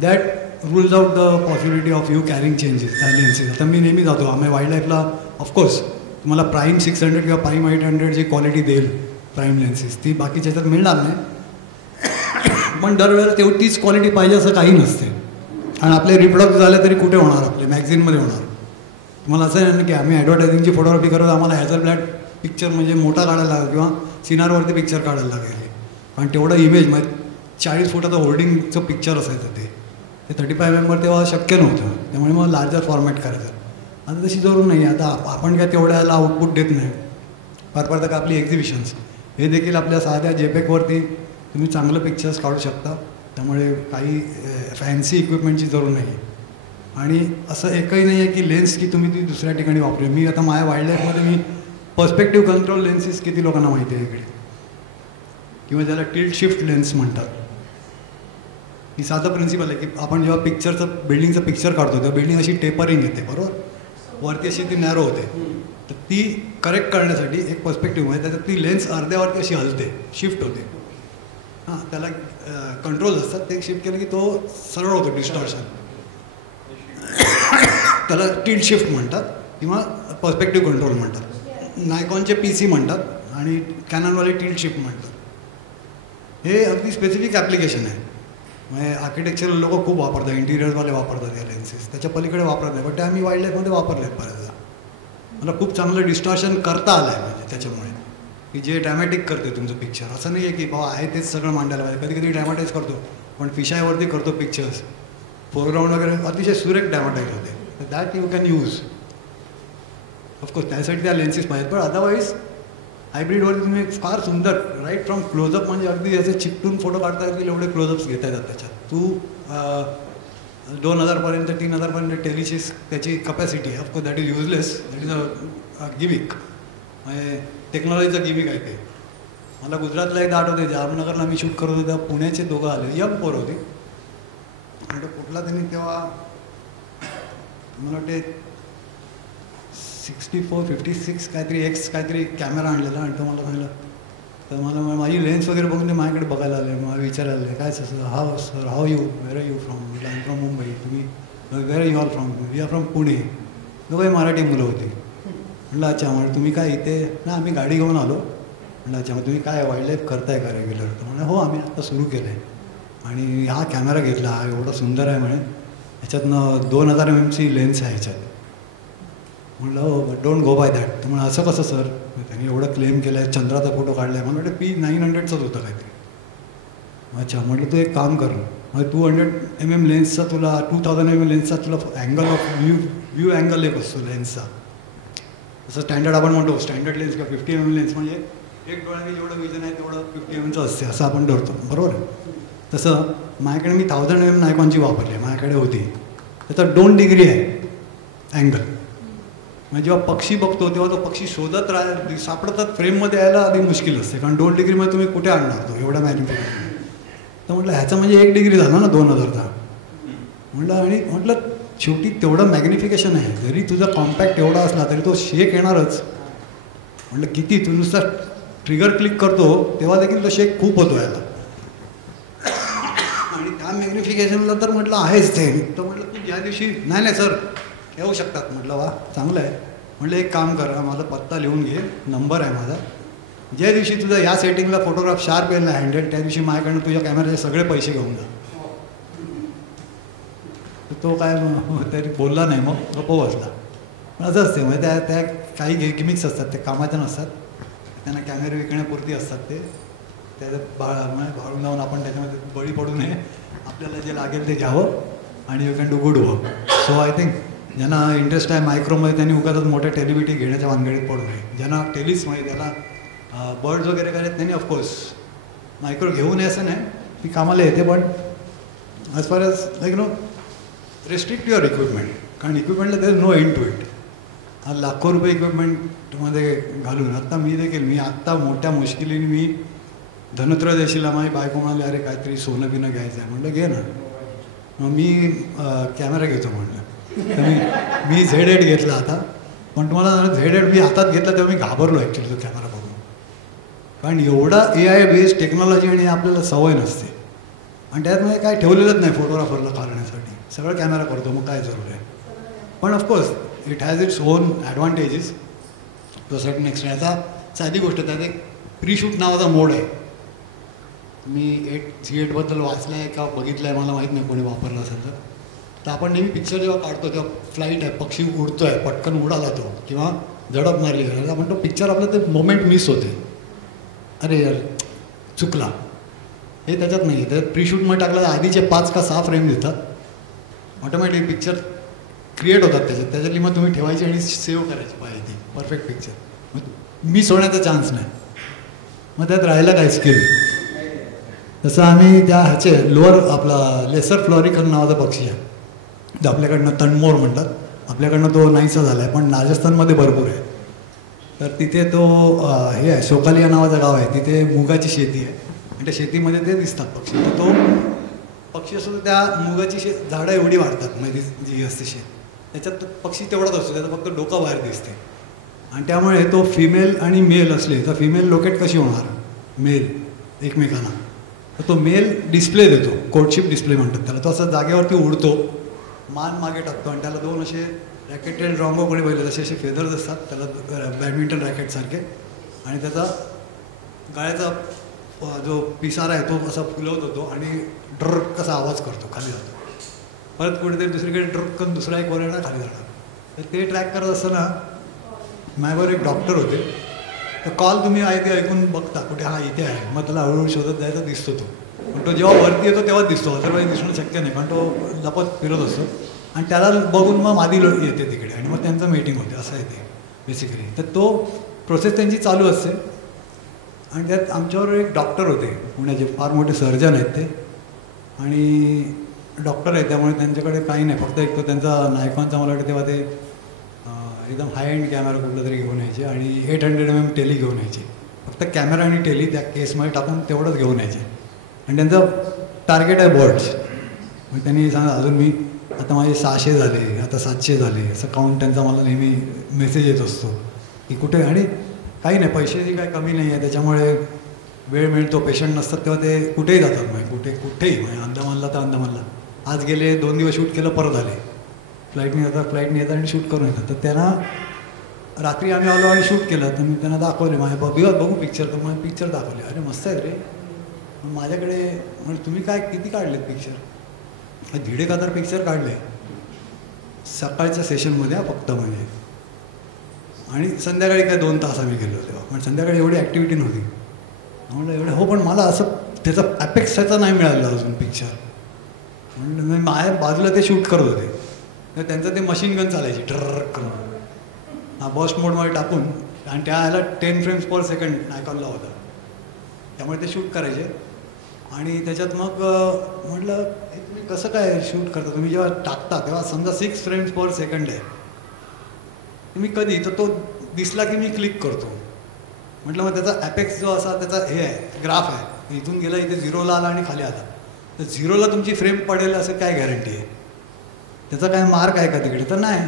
that rules out the possibility of you carrying changes lenses. आता मी नेहमी जातो आम्ही वाईल्ड लाईफला, ऑफकोर्स तुम्हाला प्राईम 600 किंवा प्राईम 800 जी क्वालिटी देईल प्राईम लेन्सेस, ती बाकीच्या ह्याच्यात मिळणार नाही. पण दरवेळेला तीच क्वालिटी पाहिजे असं काही नसते. आणि आपले रिप्रोडक्ट झाले तरी कुठे होणार, आपले मॅगझिनमध्ये होणार. तुम्हाला असं आहे ना की आम्ही ॲडव्हर्टायझिंगची फोटोग्राफी करतो, आम्हाला हॅझलब्लॅड पिक्चर म्हणजे मोठा काढायला लागेल किंवा सिनारवरती पिक्चर काढायला लागेल, कारण तेवढं इमेज म्हणजे 40 फुटाचं होल्डिंगचं पिक्चर असायचं ते. ते 35mm तेव्हा शक्य नव्हतं, त्यामुळे मग लार्जर फॉर्मॅट करायचं. आता तशी जरूर नाही. आता आपण काय तेवढ्याला आउटपुट देत नाही. फार तर आपली एक्झिबिशन्स हे देखील आपल्या साध्या JPEG-वरती तुम्ही चांगलं पिक्चर्स काढू शकता. त्यामुळे काही फॅन्सी इक्विपमेंटची जरूर नाही आहे. आणि असं एकही नाही आहे की लेन्स की तुम्ही ती दुसऱ्या ठिकाणी वापरू. मी आता माझ्या वाईल्ड लाईफमध्ये मी पर्स्पेक्टिव्ह कंट्रोल लेन्सेस किती लोकांना माहिती आहे इकडे, किंवा ज्याला टिल्ट शिफ्ट लेन्स म्हणतात. ही साधं प्रिन्सिपल आहे की आपण जेव्हा बिल्डिंगचं पिक्चर काढतो तेव्हा बिल्डिंग अशी टेपरिंग येते, बरोबर, वरती अशी ती नॅरो होते. तर ती करेक्ट करण्यासाठी एक पर्स्पेक्टिव्ह म्हणजे त्याच्यात ती लेन्स अर्ध्यावरती अशी हलते, शिफ्ट होते. हां, त्याला कंट्रोल असतात, ते शिफ्ट केलं की तो सरळ होतो, डिस्टॉर्शन. त्याला टिल्ट शिफ्ट म्हणतात किंवा पर्स्पेक्टिव्ह कंट्रोल म्हणतात. नायकॉनचे PC म्हणतात आणि कॅनॉनवाले टिल्ट शिफ्ट म्हणतात. हे अगदी स्पेसिफिक ॲप्लिकेशन आहे. म्हणजे आर्किटेक्चरल लोक खूप वापरतात, इंटिरियर्सवाले वापरतात या लेन्सेस. त्याच्या पलीकडे वापरत नाही, पण ते आम्ही वाईल्ड लाईफमध्ये वापरले आहेत बऱ्याचदा. मला खूप चांगलं डिस्टॉर्शन करता आलं आहे म्हणजे त्याच्यामुळे, की जे ड्रॅमॅटिक करते तुमचं पिक्चर. असं नाही आहे की बाबा आहे तेच सगळं मांडायला पाहिजे. कधी कधी ड्रॅमॅटाईज करतो, पण फिशायवरती करतो पिक्चर्स, फोरग्राऊंड वगैरे अतिशय सुरेख ड्रॅमॅटाईज होते. तर that you can use. Of course त्यासाठी त्या लेन्सेस पाहिजेत, पण अदरवाईज हायब्रिडवरती तुम्ही फार सुंदर राईट फ्रॉम क्लोजअप, म्हणजे अगदी असे चिकटून फोटो काढता येतील एवढे क्लोजअप्स घेता येतात त्याच्यात. तू 2000पर्यंत 3000पर्यंत टेलीची त्याची कपॅसिटी आहे. Of course that is useless, that is a gimmick. म्हणजे टेक्नॉलॉजीचं गिमिक आहे ते. मला गुजरातला एकदा आठवते, जामनगरला मी शूट करत होतो तेव्हा पुण्याचे दोघं आले, यंग पोर होती. आणि कुठला त्यांनी तेव्हा मला वाटते 64-56 काहीतरी X काहीतरी कॅमेरा आणलेला. आणि तो मला सांगितलं, तर मला माझी लेन्स वगैरे बघून ते माझ्याकडे बघायला आले, मला विचारायला आले काय sir, how sir, how you, where are you from. म्हटलं आय एम फ्रॉम मुंबई. तुम्ही where are you all from. We are from Pune. दोघंही मराठी मुलं होती. म्हटलं अच्छा, म्हणजे तुम्ही काय इथे ना, आम्ही गाडी घेऊन आलो. म्हटलं अच्छा, मग तुम्ही काय वाईल्ड लाईफ करताय का रेग्युलर. तर म्हणे हो, आम्ही आता सुरू केलं आहे आणि हा कॅमेरा घेतला, हा एवढा सुंदर आहे म्हणे, ह्याच्यातनं 2000mm लेन्स आहे ह्याच्यात. म्हटलं हो, डोंट गो बाय दॅट. तर म्हणून असं कसं सर, त्यांनी एवढं क्लेम केलं आहे, चंद्राचा फोटो काढला आहे. मला वाटतं P900च होतं काहीतरी. अच्छा, म्हटलं तू एक काम कर, मग 200mm लेन्सचा तुला 2000mm लेन्सचा तुला अँगल ऑफ व्ह्यू अँगल एक असतो लेन्सचा. जसं स्टँडर्ड आपण म्हणतो स्टँडर्ड लेन्स किंवा 50mm लेन्स, म्हणजे एक डोळ्याने जेवढं विजन आहे तेवढं 50mmचं असते असं आपण धरतो, बरोबर आहे. तसं माझ्याकडे मी 1000mm नायकॉनची वापरली आहे, माझ्याकडे होती. त्याचा 2 डिग्री आहे अँगल. म्हणजे जेव्हा पक्षी बघतो तेव्हा तो पक्षी शोधत सापडतात, फ्रेममध्ये यायला आधी मुश्किल असते, कारण 2 डिग्रीमध्ये तुम्ही कुठे आणणार तो एवढा मॅग्निफिकेशन. तर म्हटलं ह्याचा म्हणजे 1 डिग्री झाला ना 2000चा. म्हटलं आणि म्हटलं शेवटी तेवढं मॅग्निफिकेशन आहे, जरी तुझा कॉम्पॅक्ट एवढा असला तरी तो शेक येणारच. म्हटलं किती, तू नुसता ट्रिगर क्लिक करतो तेव्हा देखील तो शेक खूप होतो याला. आणि त्या मॅग्निफिकेशनला तर म्हटलं आहेच ते. तर म्हटलं तू ज्या दिवशी नाही सर येऊ शकतात. म्हटलं वा, चांगलं आहे. म्हटलं एक काम करा, माझा पत्ता लिहून घे, नंबर आहे माझा. ज्या दिवशी तुझा या सेटिंगला फोटोग्राफ शार्प येईल ना हँड्रेड, त्या दिवशी माझ्याकडनं तुझ्या कॅमेऱ्याचे सगळे पैसे घेऊन जा. तो काय तरी बोलला नाही, मग गप्प बसला. पण असं असते, म्हणजे त्या काही गिमिक्स असतात, ते कामाच्या नसतात, त्यांना कॅमेरे विकण्यापुरती असतात. ते त्याच्यात भाळून जाऊन आपण त्याच्यामध्ये बळी पडू नये. आपल्याला जे लागेल ते घ्यावं आणि you can do good work. So I think ज्यांना इंटरेस्ट आहे मायक्रोमध्ये त्यांनी उगाच मोठ्या टेलिबिटी घेण्याच्या भानगडीत पडू नये. ज्यांना टेलिस म्हणजे त्याला बर्ड्स वगैरे करायचं नाही, ऑफकोर्स मायक्रो घेऊ नये असं नाही, ती कामाला येते. पण as far as like restrict your equipment, कारण इक्विपमेंटला there is no end to it. हा लाखो रुपये इक्विपमेंटमध्ये घालून आता मी आत्ता मोठ्या मुश्किलीने मी धनत्रयोदशीला माझी बायको म्हणाली, अरे काहीतरी सोनं बिनं घ्यायचं आहे. म्हटलं घे ना. मग मी कॅमेरा घेतो म्हटलं. तर मी Z8 घेतला आता. पण तुम्हाला Z8 मी हातात घेतला तेव्हा मी घाबरलो ॲक्च्युली तो कॅमेरा बघून, कारण एवढा AI बेस्ड टेक्नॉलॉजी आणि आपल्याला सवय नसते. आणि त्यातमध्ये काय ठेवलेलंच नाही फोटोग्राफरला काढण्यासाठी, सगळं कॅमेरा करतो, मग काय जरूर आहे. पण of course it has its own advantages to certain extent. आता साधी गोष्ट, त्यात एक प्री शूट नावाचा मोड आहे. मी Z8बद्दल वाचलं आहे का बघितलं आहे मला माहीत नाही, कोणी वापरलं असेल तर आपण नेहमी पिक्चर जेव्हा काढतो तेव्हा फ्लाईट आहे, पक्षी उडतो आहे, पटकन उडा जातो किंवा झडप मारली करायला, आपण तो पिक्चर आपलं ते मोमेंट मिस होते, अरे यार चुकला. हे त्याच्यात नाही आहे. त्यात प्री शूटमध्ये टाकलं तर आधीचे 5 का 6 फ्रेम देतात ऑटोमॅटिक पिक्चर क्रिएट होतात त्याच्यातली मग तुम्ही ठेवायची आणि सेव्ह करायची पाहिजे ती परफेक्ट पिक्चर. मग मिस होण्याचा चान्स नाही. मग त्यात राहिलं काय स्किल. तसं आम्ही त्या ह्याचे लोअर आपला लेसर फ्लॉरिकन नावाचा पक्षी आहे, जो आपल्याकडनं तणमोर म्हणतात, आपल्याकडनं तो नाहीसा झाला आहे पण राजस्थानमध्ये भरपूर आहे. तर तिथे तो हे आहे सोकालिया नावाचं गाव आहे, तिथे मुगाची शेती आहे आणि त्या शेतीमध्ये ते दिसतात पक्षी. तर तो पक्षी असतो त्या मुगाची झाडं एवढी वाढतात म्हणजे जी असते शेत, त्याच्यात पक्षी तेवढाच असतो, त्याचा फक्त डोका बाहेर दिसते. आणि त्यामुळे तो फिमेल आणि मेल असले तर फिमेल लोकेट कशी होणार मेल एकमेकांना, तर तो मेल डिस्प्ले देतो, कोर्टशिप डिस्प्ले म्हणतात त्याला. तो असं जागेवरती उडतो, मान मागे टाकतो आणि त्याला दोन असे रॅकेटेड रॉंगोकडे बैल असे फेदर्स असतात त्याला बॅडमिंटन रॅकेटसारखे, आणि त्याचा गळ्याचा जो पिसारा आहे तो असा फुलवत होतो आणि ड्रक कसा आवाज करतो, खाली जातो. परत कुठेतरी दुसरीकडे ड्रक करून दुसरा एक वरेणा खाली जाणार. तर ते ट्रॅक करत असताना माझ्याबरोबर एक डॉक्टर होते. तर कॉल तुम्ही ऐकून बघता कुठे हा इथे आहे, मग त्याला हळूहळू शोधत जायचा दिसतो तो. पण तो जेव्हा वरती येतो तेव्हा दिसतो, अदरवाईज दिसणं शक्य नाही कारण तो लपत फिरत असतो. आणि त्याला बघून मग मादी येते तिकडे आणि मग त्यांचं मीटिंग होते, असं आहे ते बेसिकली. तर तो प्रोसेस त्यांची चालू असते. आणि त्यात आमच्याबरोबर एक डॉक्टर होते पुण्याचे, फार मोठे सर्जन आहेत ते आणि डॉक्टर आहेत, त्यामुळे त्यांच्याकडे काही नाही, फक्त एक तो त्यांचा नायकॉनचा मला वाटतं तेव्हा ते एकदम हाय एंड कॅमेरा कुठला तरी घेऊन यायचे आणि 800mm टेली घेऊन यायचे. फक्त कॅमेरा आणि टेली त्या केसमध्ये टाकून तेवढंच घेऊन यायचे. आणि त्यांचं टार्गेट आहे बर्ड्स. मग त्यांनी सांगा अजून मी आता माझे 600 झाले, आता 700 झाले, असं काउंट त्यांचा मला नेहमी मेसेज येत असतो की कुठे. आणि काही नाही, पैशाची काही कमी नाही आहे, त्याच्यामुळे वेळ मिळतो, पेशंट नसतात तेव्हा ते कुठेही जातात. म्हणजे कुठेही म्हणजे अंदमानला तर अंदमानला. आज गेले 2 दिवस शूट केलं, परत आले, फ्लाईटने येतात आणि शूट करून येतात. तर त्यांना रात्री आम्ही आलो आणि शूट केलं, तर मी त्यांना दाखवले माझ्या बघू पिक्चर. तर मला पिक्चर दाखवले, अरे मस्त आहेत रे. माझ्याकडे म्हणजे तुम्ही काय किती काढलेत पिक्चर? 1.5 पिक्चर काढले सकाळच्या सेशनमध्ये फक्त म्हणजे. आणि संध्याकाळी काय 2 तास आम्ही गेलो तेव्हा, पण संध्याकाळी एवढी ॲक्टिव्हिटी नव्हती. म्हणलं एवढं हो, पण मला असं त्याचा ॲपेक्स त्याचा नाही मिळाला अजून पिक्चर. म्हणून माझ्या बाजूला ते शूट करत होते, तर त्यांचं ते मशीन गन चालायची ट्रक करून, हा बस्ट मोडमध्ये टाकून. आणि त्याला 10 frames per second नायकॉनला होता, त्यामुळे ते शूट करायचे. आणि त्याच्यात मग म्हटलं हे तुम्ही कसं काय शूट करता, तुम्ही जेव्हा टाकता तेव्हा समजा 6 frames per second आहे, तुम्ही कधी तर तो दिसला की मी क्लिक करतो. म्हटलं मग त्याचा ॲपेक्स जो असा त्याचा हे आहे ग्राफ आहे, इथून गेला इथे 0ला आला आणि खाली आला, तर 0ला तुमची फ्रेम पडेल असं काय गॅरंटी आहे? त्याचा काय मार्क आहे का तिकडे? तर नाही.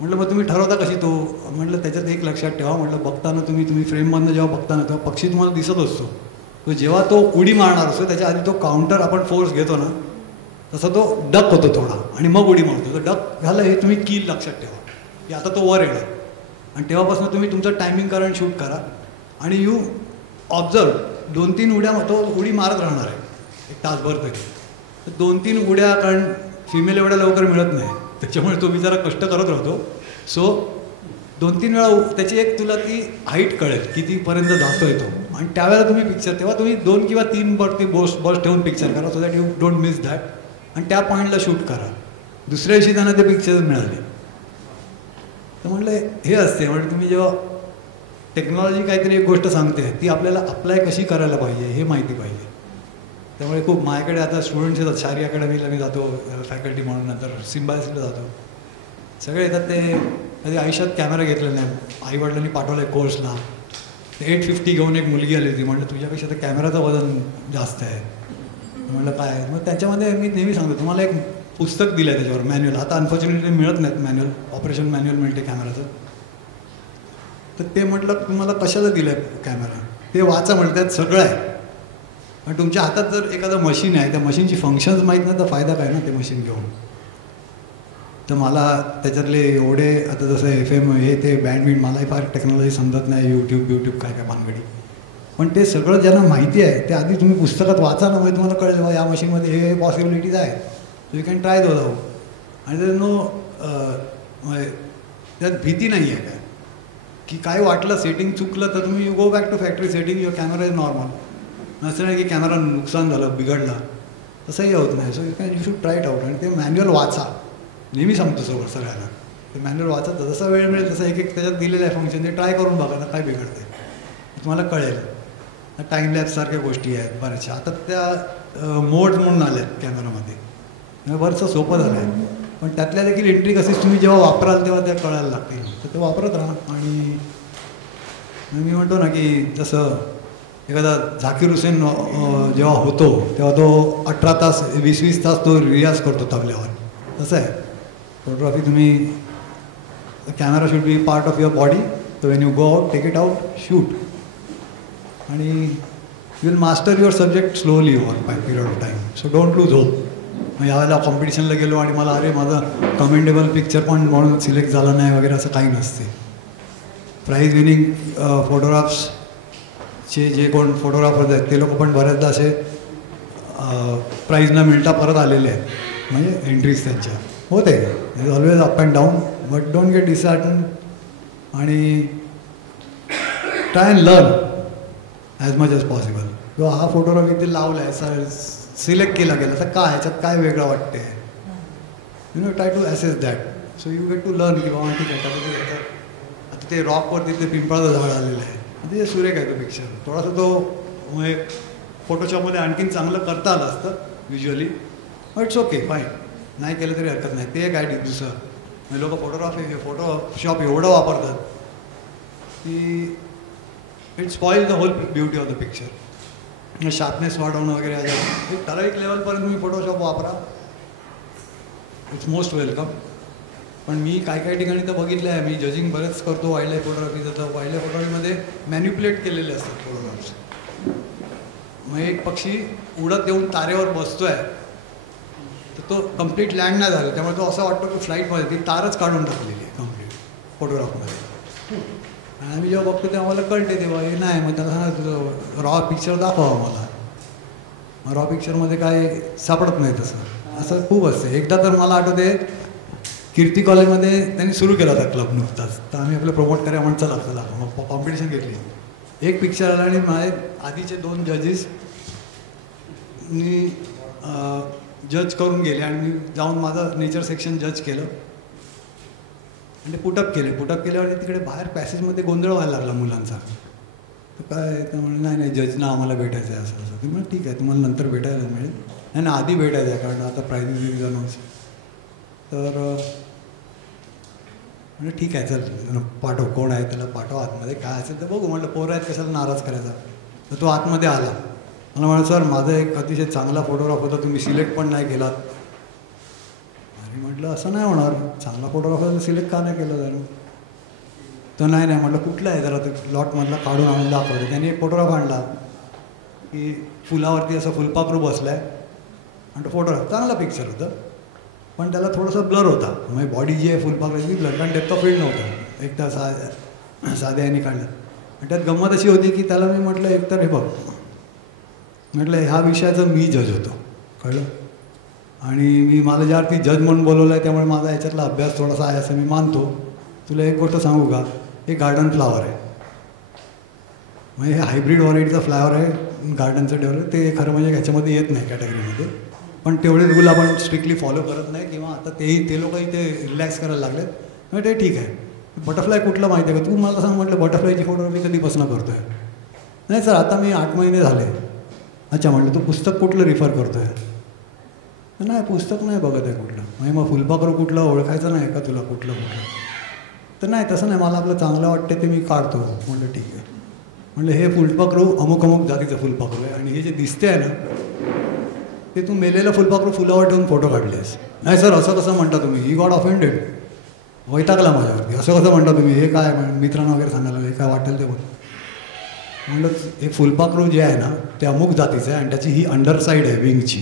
म्हटलं मग तुम्ही ठरवता कशी तो? म्हटलं त्याच्यात एक लक्षात ठेवा, म्हटलं बघताना तुम्ही फ्रेममधनं जेव्हा बघताना तेव्हा पक्षी तुम्हाला दिसत असतो, तो जेव्हा तो उडी मारणार असतो त्याच्या आधी तो काउंटर आपण फोर्स घेतो ना, तसा तो डक होतो थोडा आणि मग उडी मारतो. तर डक झालं हे तुम्ही कील लक्षात ठेवा की आता तो वर येणार. आणि तेव्हापासून तुम्ही तुमचं टायमिंग करा आणि शूट करा. आणि यू ऑब्झर्व 2-3 उड्या तो उडी मारत राहणार आहे 1 तासभर तरी. तर 2-3 उड्या, कारण फिमेल एवढ्या लवकर मिळत नाही, त्याच्यामुळे तो बिचारा कष्ट करत राहतो. सो 2-3 वेळा त्याची एक तुला ती हाईट कळेल कितीपर्यंत जातो आहे तो. आणि त्यावेळेला तुम्ही पिक्चर तेव्हा तुम्ही 2 किंवा 3 वरती बस ठेवून पिक्चर करा, so that you don't miss that. आणि त्या पॉईंटला शूट करा. दुसऱ्या दिवशी त्यांना ते पिक्चर मिळाले. तर म्हटलं हे असते, म्हणजे तुम्ही जेव्हा टेक्नॉलॉजी काहीतरी एक गोष्ट सांगते ती आपल्याला अप्लाय कशी करायला पाहिजे हे माहिती पाहिजे. त्यामुळे खूप माझ्याकडे आता स्टुडंट्स येतात, शारी अकॅडमीला मी जातो फॅकल्टी म्हणून, नंतर सिम्बायसिसला जातो, सगळे येतात. ते कधी आयुष्यात कॅमेरा घेतलेला नाही, आईवडिलांनी पाठवलं आहे कोर्सला. ते 850 घेऊन एक मुलगी आली होती, म्हटलं तुझ्यापेक्षा तर कॅमेराचं वजन जास्त आहे. म्हटलं काय? मग त्याच्यामध्ये मी नेहमी सांगतो तुम्हाला एक पुस्तक दिलं आहे त्याच्यावर मॅन्युअल. आता अनफॉर्च्युनेटली मिळत नाहीत मॅन्युअल, ऑपरेशन मॅन्युअल मिळते कॅमेराचं. तर ते म्हटलं तुम्हाला कशाला दिलं आहे कॅमेरा, ते वाचा म्हटलं, त्यात सगळं आहे. आणि तुमच्या हातात जर एखादं मशीन आहे, त्या मशीनची फंक्शन्स माहीत नाही तर फायदा काय ना ते मशीन घेऊन. तर मला त्याच्यातले एवढे आता जसं FM हे ते बँडविड मलाही फार टेक्नॉलॉजी समजत नाही, यूट्यूब काय भानगडी. पण ते सगळं ज्यांना माहिती आहे ते आधी तुम्ही पुस्तकात वाचा ना, म्हणजे तुम्हाला कळेल बा या मशीनमध्ये हे पॉसिबिलिटीज आहेत, यू कॅन ट्राय दो जाऊ. आणि त्यात त्यात भीती नाही आहे काय की काय वाटलं सेटिंग चुकलं तर तुम्ही you go back to factory setting, your camera is normal. असं नाही की कॅमेरा नुकसान झालं बिघडला तसंही होत नाही. So you should try it out. आणि ते मॅन्युअल वाचा, नेहमी सांगतो सगळ्यांना ते मॅन्युअल वाचा. जसा वेळ मिळेल तसं एक एक त्याच्यात दिलेलं आहे फंक्शन, ते ट्राय करून बघा ना काय बिघडते तुम्हाला कळेल. टाईम लॅपसारख्या गोष्टी आहेत बऱ्याचशा. आता त्या मोड्स म्हणून आल्या आहेत कॅमेरामध्ये, बरंचसं सोपं झालं आहे. पण त्यातल्या देखील एंट्री कशी तुम्ही जेव्हा वापराल तेव्हा त्या कळायला लागतील, तर ते वापरत राहा. आणि मी म्हणतो ना की जसं एखादा झाकीर हुसेन जेव्हा होतो तेव्हा तो 18 तास 20-20 तास तो रियाज करतो तबल्यावर. तसं आहे फोटोग्राफी. तुम्ही camera should be part of your body. So when you go out, take it out, shoot. आणि you will master your subject slowly over by period of time. So don't lose hope. मग यावेळेला कॉम्पिटिशनला गेलो आणि मला अरे माझं commendable picture पण म्हणून सिलेक्ट झालं नाही वगैरे असं काही नसते. प्राईज विनिंग फोटोग्राफ्सचे जे कोण फोटोग्राफर्स आहेत ते लोक पण बऱ्याचदा असे प्राईज न मिळता परत आलेले आहेत, म्हणजे एंट्रीज त्यांच्या होते. Always up and down, but don't get dishearten. आणि try and learn as much as possible. किंवा हा फोटोग्राफ इथे लावला आहे, सिलेक्ट केला गेला, तर काय ह्याच्यात काय वेगळं वाटते, you know, try to assess that. So you get to learn की बाबा ठीक आहे. आता ते रॉकवरती ते पिंपळाचं झाड आलेलं आहे, ते सुरेख आहे तो पिक्चर. थोडासा तो म्हणजे फोटोशॉपमध्ये आणखीन चांगलं करता आलं असतं visually, but it's okay, fine. नाही केलं तरी हरकत नाही. ते काय दुसरं म्हणजे लोक फोटोशॉप एवढं वापरतात की it spoil the whole beauty of the picture. Sharpness वाढवणं वगैरे आहे. एक ठराविक लेवलपर्यंत तुम्ही फोटोशॉप वापरा, इट्स मोस्ट वेलकम. पण मी काही ठिकाणी तर बघितलं आहे, मी जजिंग बरेच करतो वाईल्ड लाईफ फोटोग्राफीचं, तर वाईल्ड लाईफ फोटोग्राफीमध्ये मॅन्युप्युलेट केलेले असतात फोटोग्राफ्स. मग एक पक्षी उडत येऊन तारेवर बसतो आहे, तर तो कम्प्लीट लँड नाही झाला, त्यामुळे तो असं वाटतो की फ्लाईटमध्ये ती तारच काढून टाकलेली आहे कम्प्लीट फोटोग्राफमध्ये. आणि आम्ही जेव्हा बघतो तेव्हा मला कळते तेव्हा हे नाही. मग त्याला सांगा तुझं रॉ पिक्चर दाखवा मला. मग रॉ पिक्चरमध्ये काय सापडत नाही तसं, असं खूप असते. एकदा तर मला आठवते कीर्ती कॉलेजमध्ये त्यांनी सुरू केला होता क्लब नुकताच, तर आम्ही आपलं प्रमोट करूया म्हणून चला मग कॉम्पिटिशन घेतली. एक पिक्चर आला आणि माझे आधीचे 2 जजेस मी जज करून गेले आणि मी जाऊन माझं नेचर सेक्शन जज केलं आणि ते पुटअप केल्यावर तिकडे बाहेर पॅसेजमध्ये गोंधळ व्हायला लागला मुलांचा. तर काय तर म्हणजे नाही जजना आम्हाला भेटायचं आहे असं. ते म्हणजे ठीक आहे, तुम्हाला नंतर भेटायला मिळेल. नाही आधी भेटायचं आहे, कारण आता प्रायझेस अनाऊन्स. तर म्हणजे ठीक आहे चल पाठव, कोण आहे त्याला पाठव आतमध्ये, काय असेल तर बघू. म्हटलं पोरं आहेत कशाला नाराज करायचा. तर तो आतमध्ये आला, मला म्हणा सर माझा एक अतिशय चांगला फोटोग्राफ होता, तुम्ही सिलेक्ट पण नाही केलात. आणि म्हटलं असं नाही होणार, चांगला फोटोग्राफर सिलेक्ट का नाही केलं जरा. तर नाही म्हटलं कुठलं आहे जरा ते लॉटमधला काढून आणून दाखवलं. त्याने एक फोटोग्राफ आणला की फुलावरती असं फुलपाखरू बसलं आहे आणि तो फोटोग्राफ चांगला पिक्चर होतं, पण त्याला थोडंसं ब्लर होता. म्हणजे बॉडी जी आहे फुलपाखराची ब्लर, कारण डेप्थ ऑफ फील्ड नव्हतं, एक तर साध्या याने काढलं. आणि त्यात गंमत अशी होती की त्याला मी म्हटलं एकतर हे बघ, म्हटलं ह्या विषयाचं मी जज होतो, कळलं. आणि मला ज्यावरती जज म्हणून बोलवलं आहे त्यामुळे माझा याच्यातला अभ्यास थोडासा आहे असं मी मानतो. तुला एक गोष्ट सांगू का, हे गार्डन फ्लावर आहे, म्हणजे हे हायब्रिड व्हरायटीचा फ्लावर आहे गार्डनचं डेव्हलप. ते खरं म्हणजे ह्याच्यामध्ये येत नाही कॅटेगरीमध्ये, पण तेवढे रूल आपण स्ट्रिक्टली फॉलो करत नाही, किंवा आता ते लोकही ते रिलॅक्स करायला लागलेत, म्हणजे ते ठीक आहे. बटरफ्लाय कुठला माहिती आहे का तू मला सांग. म्हटलं बटरफ्लायची फोटोग्राफी कधीपासून करतो आहे. नाही सर आता मी 8 महिने झाले. अच्छा म्हटलं तू पुस्तक कुठलं रिफर करतो आहे. नाही पुस्तक नाही बघत आहे कुठलं. म्हणजे मग फुलपाखरू कुठलं ओळखायचं नाही का तुला कुठलं. तर नाही तसं नाही, मला आपलं चांगलं वाटतं ते मी काढतो. म्हटलं ठीक आहे. म्हटलं हे फुलपाखरू अमुक जातीचं फुलपाखरू आहे, आणि हे जे दिसते आहे ना ते तू मेलेलं फुलपाखरू फुलावर ठेवून फोटो काढलेस. नाही सर असं कसं म्हणता तुम्ही, ही गॉट ऑफेंडेड, वैतागला माझ्यावरती. असं कसं म्हणता तुम्ही, हे काय मित्रांना वगैरे सांगायला हे काय वाटेल ते बोल. म्हणलं हे फुलपाखरू जे आहे ना ते अमुक जातीचं आहे, आणि त्याची ही अंडर साईड आहे विंगची,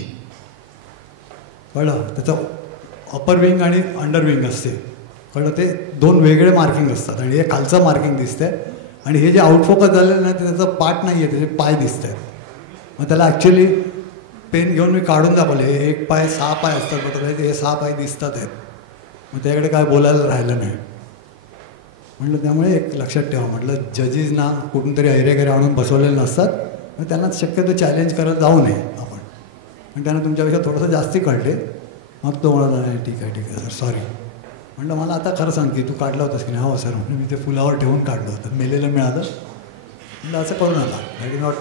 कळलं. त्याचं अपर विंग आणि अंडर विंग असते, कळलं. ते 2 वेगळे मार्किंग असतात, आणि हे खालचं मार्किंग दिसतंय, आणि हे जे आउटफोकस झालेलं नाही ते त्याचं पाठ नाही आहे, त्याचे पाय दिसत आहेत. मग त्याला ॲक्च्युली पेन घेऊन मी काढून दाखवले, हे 1 पाय 6 पाय असतात बरोबर, हे 6 पाय दिसतात आहेत. मग त्याकडे काय बोलायला राहिलं नाही. म्हटलं त्यामुळे एक लक्षात ठेवा, म्हटलं जजेसना कुठून तरी ऐरेगैरे आणून बसवलेले नसतात, मग त्यांना शक्यतो चॅलेंज करत जाऊ नये आपण. आणि त्यानं तुमच्यापेक्षा थोडंसं जास्ती काढले. मग तो म्हणाला नाही ठीक आहे सर सॉरी. म्हटलं मला आता खरं सांग की तू काढलं होतंस की नाही? हो सर. म्हणजे मी ते फुलावर ठेवून काढलं होतं, मेलेलं मिळालं. म्हटलं असं करू नका, that is not,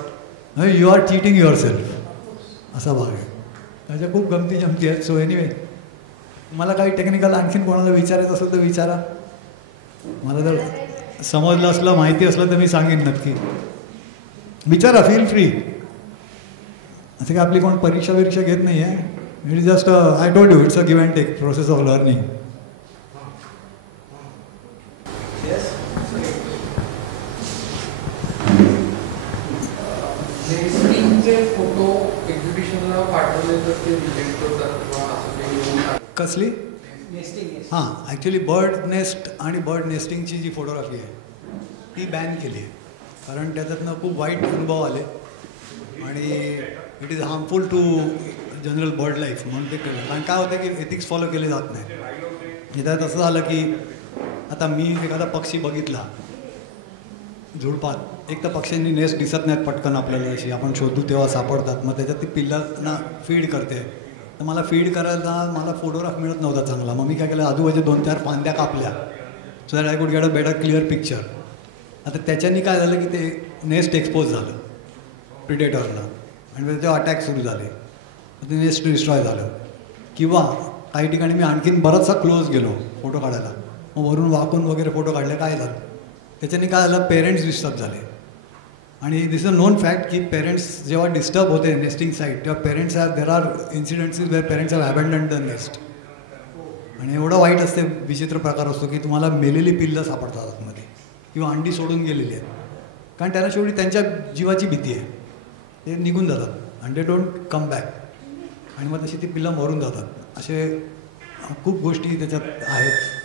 you are cheating yourself असा भाग आहे. त्याच्या खूप गमती जमती आहेत. सो एनिवे, मला काही टेक्निकल आणखीन कोणाला विचारायचं असेल तर विचारा. मला जर समजलं असलं, माहिती असलं तर मी सांगेन नक्की. विचारा, फील फ्री. असं की आपली कोण परीक्षा घेत नाही आहे. It is just I told you, it's a give and take process of learning. Photo एक्झिबिशनला पाठवले तर ते रिजेक्ट होतात किंवा असं काही कसली? हां, ॲक्च्युली बर्ड नेस्ट आणि बर्ड नेस्टिंगची जी फोटोग्राफी आहे ती बॅन केली आहे. कारण त्याच्यातनं खूप वाईट अनुभव आले आणि it is harmful to general bird life म्हणून ते केलं. कारण काय होतं की एथिक्स फॉलो केले जात नाही. त्यात असं झालं की आता मी एखादा पक्षी बघितला झुडपात, एक तर पक्ष्यांनी नेस्ट दिसत नाहीत पटकन आपल्याला, अशी आपण शोधू तेव्हा सापडतात. मग त्याच्यात ती पिल्लांना फीड करते. तर मला फीड करायला मला फोटोग्राफ मिळत नव्हता चांगला. मग मी काय केलं, आजूबाजू 2-4 फांद्या कापल्या so that I could get a better clear picture. आता त्याच्यानी काय झालं की ते नेस्ट एक्सपोज झालं प्रिडेटरला आणि त्याच्यावर अटॅक सुरू झाले. ते नेस्ट डिस्ट्रॉय झालं. किंवा काही ठिकाणी मी आणखीन बराचसा क्लोज गेलो फोटो काढायला, मग वरून वाकून वगैरे फोटो काढले. काय झालं त्याच्याने, काय झालं, पेरेंट्स डिस्टर्ब झाले. आणि this is a known fact की पेरेंट्स जेव्हा डिस्टर्ब होते नेस्टिंग साईट तेव्हा parents there are incidents where parents have abandoned the nest. आणि एवढं वाईट असते, विचित्र प्रकार असतो की तुम्हाला मेलेली पिल्लं सापडतात आतमध्ये किंवा अंडी सोडून गेलेली आहेत. कारण त्यांना शेवटी त्यांच्या जीवाची भीती आहे, ते निघून जातात आणि दे डोंट कम बॅक. आणि मग तशी ती पिल्लं मरून जातात. असे खूप गोष्टी त्याच्यात आहेत.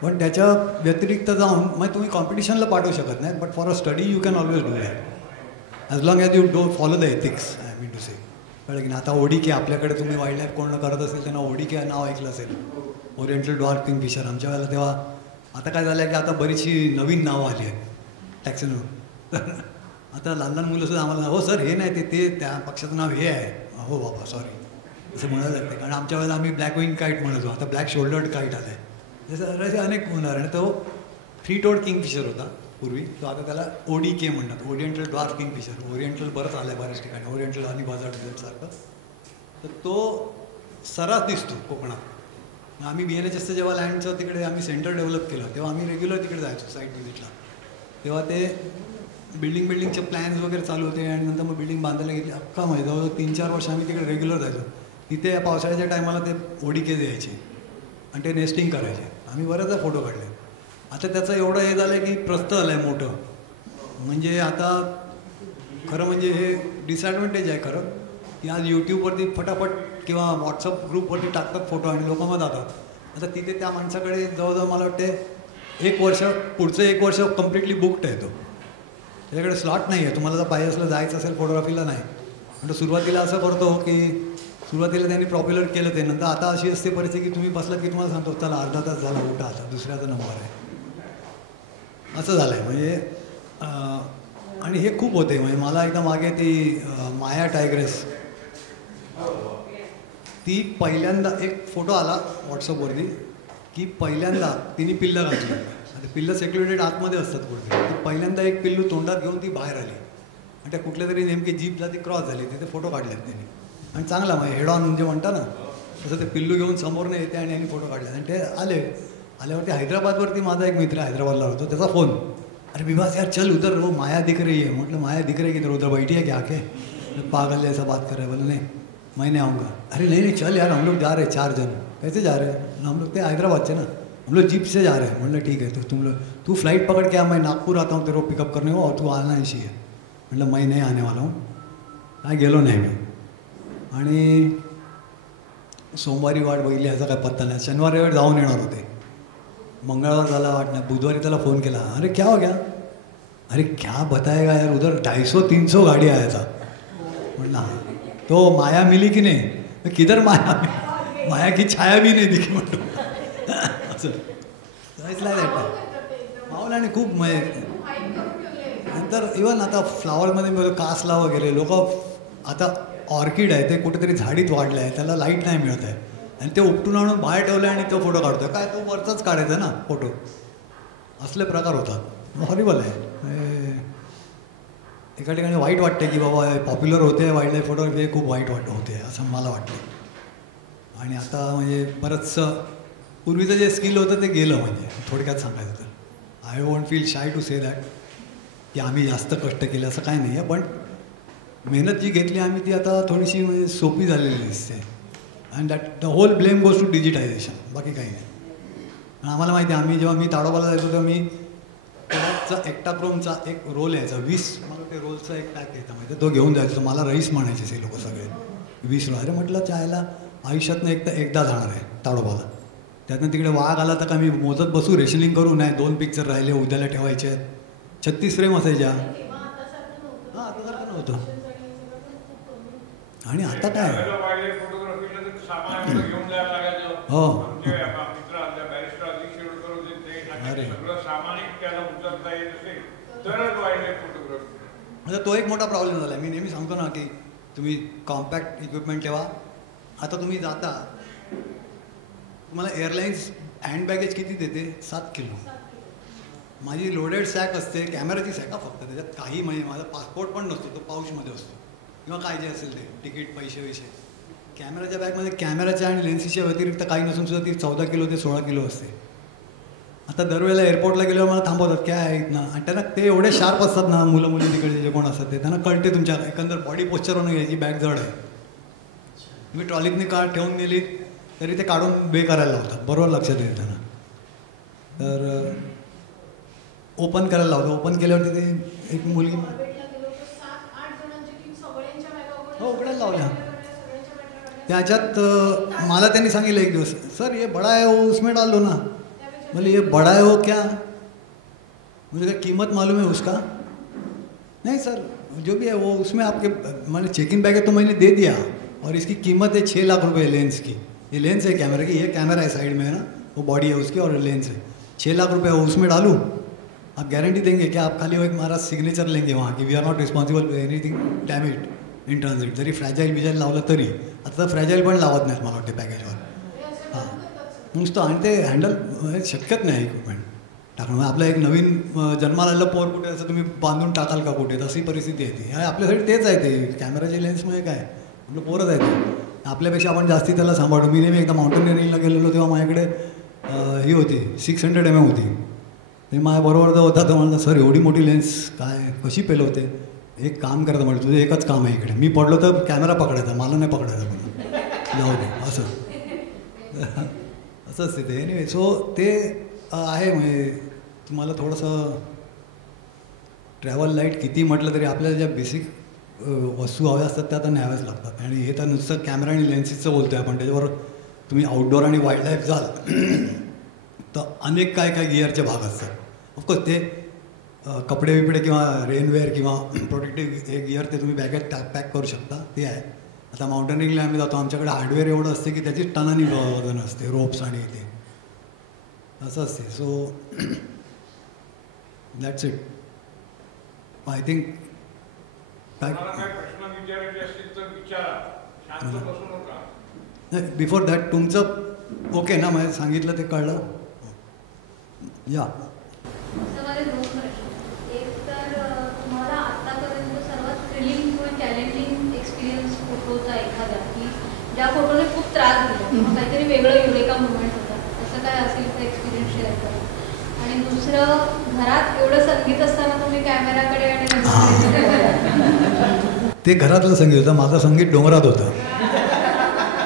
पण त्याच्या व्यतिरिक्त जाऊन मग तुम्ही कॉम्पिटिशनला पाठवू शकत नाही. But for a study you can always do that as long as you don't follow the ethics. I mean to say, कळलं की ना. आता ओडीके आपल्याकडे तुम्ही वाईल्ड लाईफ कोण करत असेल त्यांना ओडीके नाव ऐकलं असेल, ओरिएंटल डॉर्क किंगफिशर. आमच्या वेळेला तेव्हा, आता काय झालं की आता बरीचशी नवीन नावं आली आहेत टॅक्सीवर. तर आता लहान लहान मुलंसुद्धा आम्हाला, हो सर हे नाही ते त्या पक्षाचं नाव हे आहे. हो बाबा सॉरी असं म्हणायला लागते. कारण आमच्या वेळेला आम्ही ब्लॅक विंग काईट म्हणतो, आता ब्लॅक शोल्डर्ड काईट आलं आहे. जसं असे अनेक उदाहरण. तो 3-toed किंगफिशर होता पूर्वी, तो आता त्याला ODK म्हणतात, ओरिएंटल डॉर्क किंगफिशर. ओरिएंटल बरंच आलं आहे बऱ्याच ठिकाणी, ओरिएंटल आणि बाजार सारखं. तर तो सर्रास दिसतो कोकणात. आम्ही BNHSचं जेव्हा लँडचं तिकडे आम्ही सेंटर डेव्हलप केलं तेव्हा आम्ही रेग्युलर तिकडे जायचो साईट व्हिजिटला. तेव्हा ते बिल्डिंगचे प्लॅन्स वगैरे चालू होते आणि नंतर मग बिल्डिंग बांधायला घेतली. अख्खा माहिती जवळजवळ 3-4 वर्ष आम्ही तिकडे रेग्युलर जायचो. तिथे पावसाळ्याच्या टायमाला ते ODK द्यायचे आणि ते नेस्टिंग करायचे. आम्ही बरेचदा फोटो काढले. आता त्याचं एवढं हे झालं आहे की प्रस्थ आलं आहे मोठं. म्हणजे आता खरं म्हणजे हे डिसॲडव्हान्टेज आहे खरं की आज यूट्यूबवरती फटाफट किंवा व्हॉट्सअप ग्रुपवरती टाकतात फोटो आणि लोक मग जातात. आता तिथे त्या माणसाकडे जवळजवळ मला वाटते 1 वर्ष, पुढचं 1 वर्ष कम्प्लिटली बुकड आहे. तो त्याच्याकडे स्लॉट नाही आहे. तुम्हाला जर पाहिजे असलं जायचं असेल फोटोग्राफीला नाही. पण तो सुरुवातीला असं करतो की सुरुवातीला त्यांनी पॉप्युलर केलं ते. नंतर आता अशी असते परिस्थिती की तुम्ही बसलात की तुम्हाला सांगतो चला अर्धा तास झाला उठा, आता दुसऱ्याचा नंबर आहे. असं झालं आहे म्हणजे. आणि हे खूप होते. म्हणजे मला एकदा मागे ती माया टायग्रेस, ती पहिल्यांदा एक फोटो आला व्हॉट्सअपवरती की पहिल्यांदा तिने पिल्लं घातली. आता पिल्लं सेक्युरिटेड आतमध्ये असतात कुठे. ती पहिल्यांदा एक पिल्लू तोंडात घेऊन ती बाहेर आली आणि त्या कुठल्या तरी नेमकी जीपला ती क्रॉस झाली. तिथे फोटो काढलेत त्यांनी आणि चांगला म्हणजे हेड ऑन म्हणजे म्हणता ना तसं ते पिल्लू घेऊन समोरनं येते आणि यांनी फोटो काढले. आणि ते आल्यावरती हैदराबादवरती माझा एक मित्र हैदराबादला होतो, त्याचा फोन, अरे विभास यार चल उधर वो माया दिख रही है. म्हटलं माया दिख रही है किधर, उधर बैठी है क्या आके, पागल ऐसा बात कर रहे. बोले नहीं मैं नहीं आऊँगा. अरे नहीं चल यार हम लोग जा रहे हैं 4 जन. कैसे जा रहे हैं हम लोग, ते हैदराबाद से ना, हम लोग जीप से जा रहे हैं. म्हटलं ठीक है तो तुम लोग, तू फ्लाइट पकड़ के आ, मैं नागपुर आता हूँ तेरे को पिकअप करने को और तू आना इसी है. म्हटलं मैं नहीं आने वाला हूँ. काय गेलो नाही मी. आणि सोमवारी वाट बघितली, याचा काय पत्ता नाही. शनिवारी वेळ जाऊन येणार होते. मंगळवार झाला वाट नाही. बुधवारी त्याला फोन केला, अरे क्या हो गया, अरे क्या बताएगा यार उधर 250-300 गाड़ी आया था. म्हटलं हां. तो माया मिली की नाही, किधर माया, माया की छाया भी नाही दिखी म्हटलं. असं जायच नाही मावलाने खूप म्हणजे. नंतर इवन आता फ्लावरमध्ये कासला वगैरे लोक आता ऑर्किड आहे ते कुठेतरी झाडीत वाढलं आहे, त्याला लाईट नाही मिळत आहे आणि ते उपटून आणून बाहेर ठेवलं आणि तो फोटो काढतो. काय तो वरचाच काढायचा ना फोटो. असले प्रकार होतात. हॉरिबल आहे. एका ठिकाणी वाईट वाटते की बाबा पॉप्युलर होते वाईल्ड लाईफ फोटोग्राफी, हे खूप वाईट होते असं मला वाटतं. आणि आता म्हणजे बरंचसं पूर्वीचं जे स्किल होतं ते गेलं. म्हणजे थोडक्यात सांगायचं तर I want feel shy to say that की आम्ही जास्त कष्ट केले असं काही नाही आहे, पण मेहनत जी घेतली आम्ही ती आता थोडीशी म्हणजे सोपी झालेली दिसते. And that the whole blame goes to digitisation, बाकी काही नाही. आणि आम्हाला माहिती आहे, आम्ही जेव्हा मी ताडोबाला जायचो तेव्हा मी कोडाकचा एक्टाक्रोमचा एक रोल यायचा, 20 मला ते रोलचा एक पॅक यायचा माहिती आहे, तो घेऊन जायचो. मला रईस म्हणायचे ते लोक सगळे 20 रोल. अरे म्हटलं चायला आयुष्यातनं एकदा जाणार आहे ताडोबाला, त्यातनं तिकडे वाघ आला तर का मी मोजत बसू, रेशलिंग करू? नाही, 2 पिक्चर राहिले उद्याला ठेवायचे आहेत, 36 फ्रेम असायच्या. हां, आता सारखं नव्हतं. आणि आता काय हो. अरे तो एक मोठा प्रॉब्लेम झाला. मी नेहमी सांगतो ना की तुम्ही कॉम्पॅक्ट इक्विपमेंट ठेवा. आता तुम्ही जाता, तुम्हाला एअरलाईन्स हँड बॅगेज किती देते? 7 किलो. माझी लोडेड सॅक असते, कॅमेराची सॅक फक्त, त्याच्यात काही म्हणजे माझा पासपोर्ट पण नसतो, तो पाऊचमध्ये असतो किंवा काय जे असेल ते तिकीट पैसे. कॅमेराच्या बॅगमध्ये कॅमेराच्या आणि लेन्सेसच्या व्यतिरिक्त काही नसून सुद्धा ती 14 किलो ते 16 किलो असते. आता दरवेळेला एअरपोर्टला गेल्यावर मला थांबवतात, काय आहेत ना, आणि त्यांना ते एवढे शार्प असतात ना, मुलं मुली तिकडे जे कोण असतात ते, त्यांना कळते तुमच्या एकंदर बॉडी पोश्चरवरून घ्यायची बॅग जड आहे. तुम्ही ट्रॉलीतनी कार ठेवून गेली तरी ते काढून बे करायला लावतात, बरोबर लक्षात येईल त्यांना. तर ओपन करायला लावतं. ओपन केल्यावरती ते एक मुलगी हो उघडायला लावल्या. त्याच्यात मला त्यांनी सांगितलं एक दिवस, सर ये बडा है वो उसमें डाल दो ना. बोले ये बड़ा है वो क्या? मुझे क्या कीमत मालूम है उसका? नहीं सर जो भी है वो उसमें आपके, मैंने चेकिंग बैग है तो मैंने दे दिया और इसकी कीमत है 6 लाख रुपए लेंस की. ये लेंस है कैमरे की, ये कैमरा है साइड में है ना, वो बॉडी है उसकी और लेंस है, 6 लाख रुपये वो उसमें डालूँ? आप गारंटी देंगे क्या? आप खाली वो एक हमारा सिग्नेचर लेंगे वहाँ की, we are not responsible for anything damage in transit. जरी फ्रॅजाईल बिजाईल लावलं तरी, आता तर फ्रॅजाईल पण लावत नाहीत मला वाटते पॅकेजवर. हां नुसतं, आणि ते हँडल शक्यच नाही इक्विपमेंट टाकणं. आपलं एक नवीन जन्माला आलेलं पोर कुठे असं तुम्ही बांधून टाकाल का कुठे, तशी परिस्थिती आहे ती. आपल्यासाठी तेच आहे ते, कॅमेराच्या लेन्समध्ये काय आपलं पोरच आहे ते. आपल्यापेक्षा आपण जास्ती त्याला सांभाळतो. मी नेहमी एकदा माउंटेनिअरिंगला गेलेलो तेव्हा माझ्याकडे ही होती 600 mm होती. ते माझ्याबरोबर जो होता तो म्हणला, सर एवढी मोठी लेन्स काय कशी पेलवते? एक काम करतं म्हणजे, तुझं एकच काम आहे इकडे, मी पडलो तर कॅमेरा पकडायचा, मला नाही पकडायचा म्हणून, जाऊ दे असं असंच तिथे. एनिवे सो ते आहे. म्हणजे तुम्हाला थोडंसं ट्रॅव्हल लाईट किती म्हटलं तरी आपल्याला ज्या बेसिक वस्तू हव्या असतात त्या आता न्याव्याच लागतात. आणि हे तर नुसतं कॅमेरा आणि लेन्सेसचं बोलतो आहे आपण, त्याच्यावर तुम्ही आउटडोअर आणि वाईल्ड लाईफ जाल तर अनेक काय काय गिअरचे भाग असतात. ऑफकोर्स ते कपडे बिपडे किंवा रेनवेअर किंवा प्रोटेक्टिव्ह हे गिअर ते तुम्ही बॅगेत पॅक करू शकता, ते आहे. आता माउंटेनिंगला आम्ही जातो, आमच्याकडे हार्डवेअर एवढं असते की त्याची टनानी वजन असते, रोप्स आणि ते असं असते. So that's it. I think before that तुमचं ओके ना, मला सांगितलं ते कळलं. या माझे 2 प्रश्न. एक तर तुम्हाला आत्तापर्यंत सर्वात थ्रिलिंग किंवा चॅलेंजिंग एक्सपिरियन्स फोटोचा एखादा, की ज्या फोटोने खूप त्रास दिला किंवा काहीतरी वेगळं युरेका मुवमेंट होता, असं काय असेल तर एक्सपिरियन्स शेअर करा. आणि दुसरं, घरात एवढं संगीत असताना तुम्ही कॅमेराकडे आणि ते घरातलं संगीत होतं, माझं संगीत डोंगरात होतं,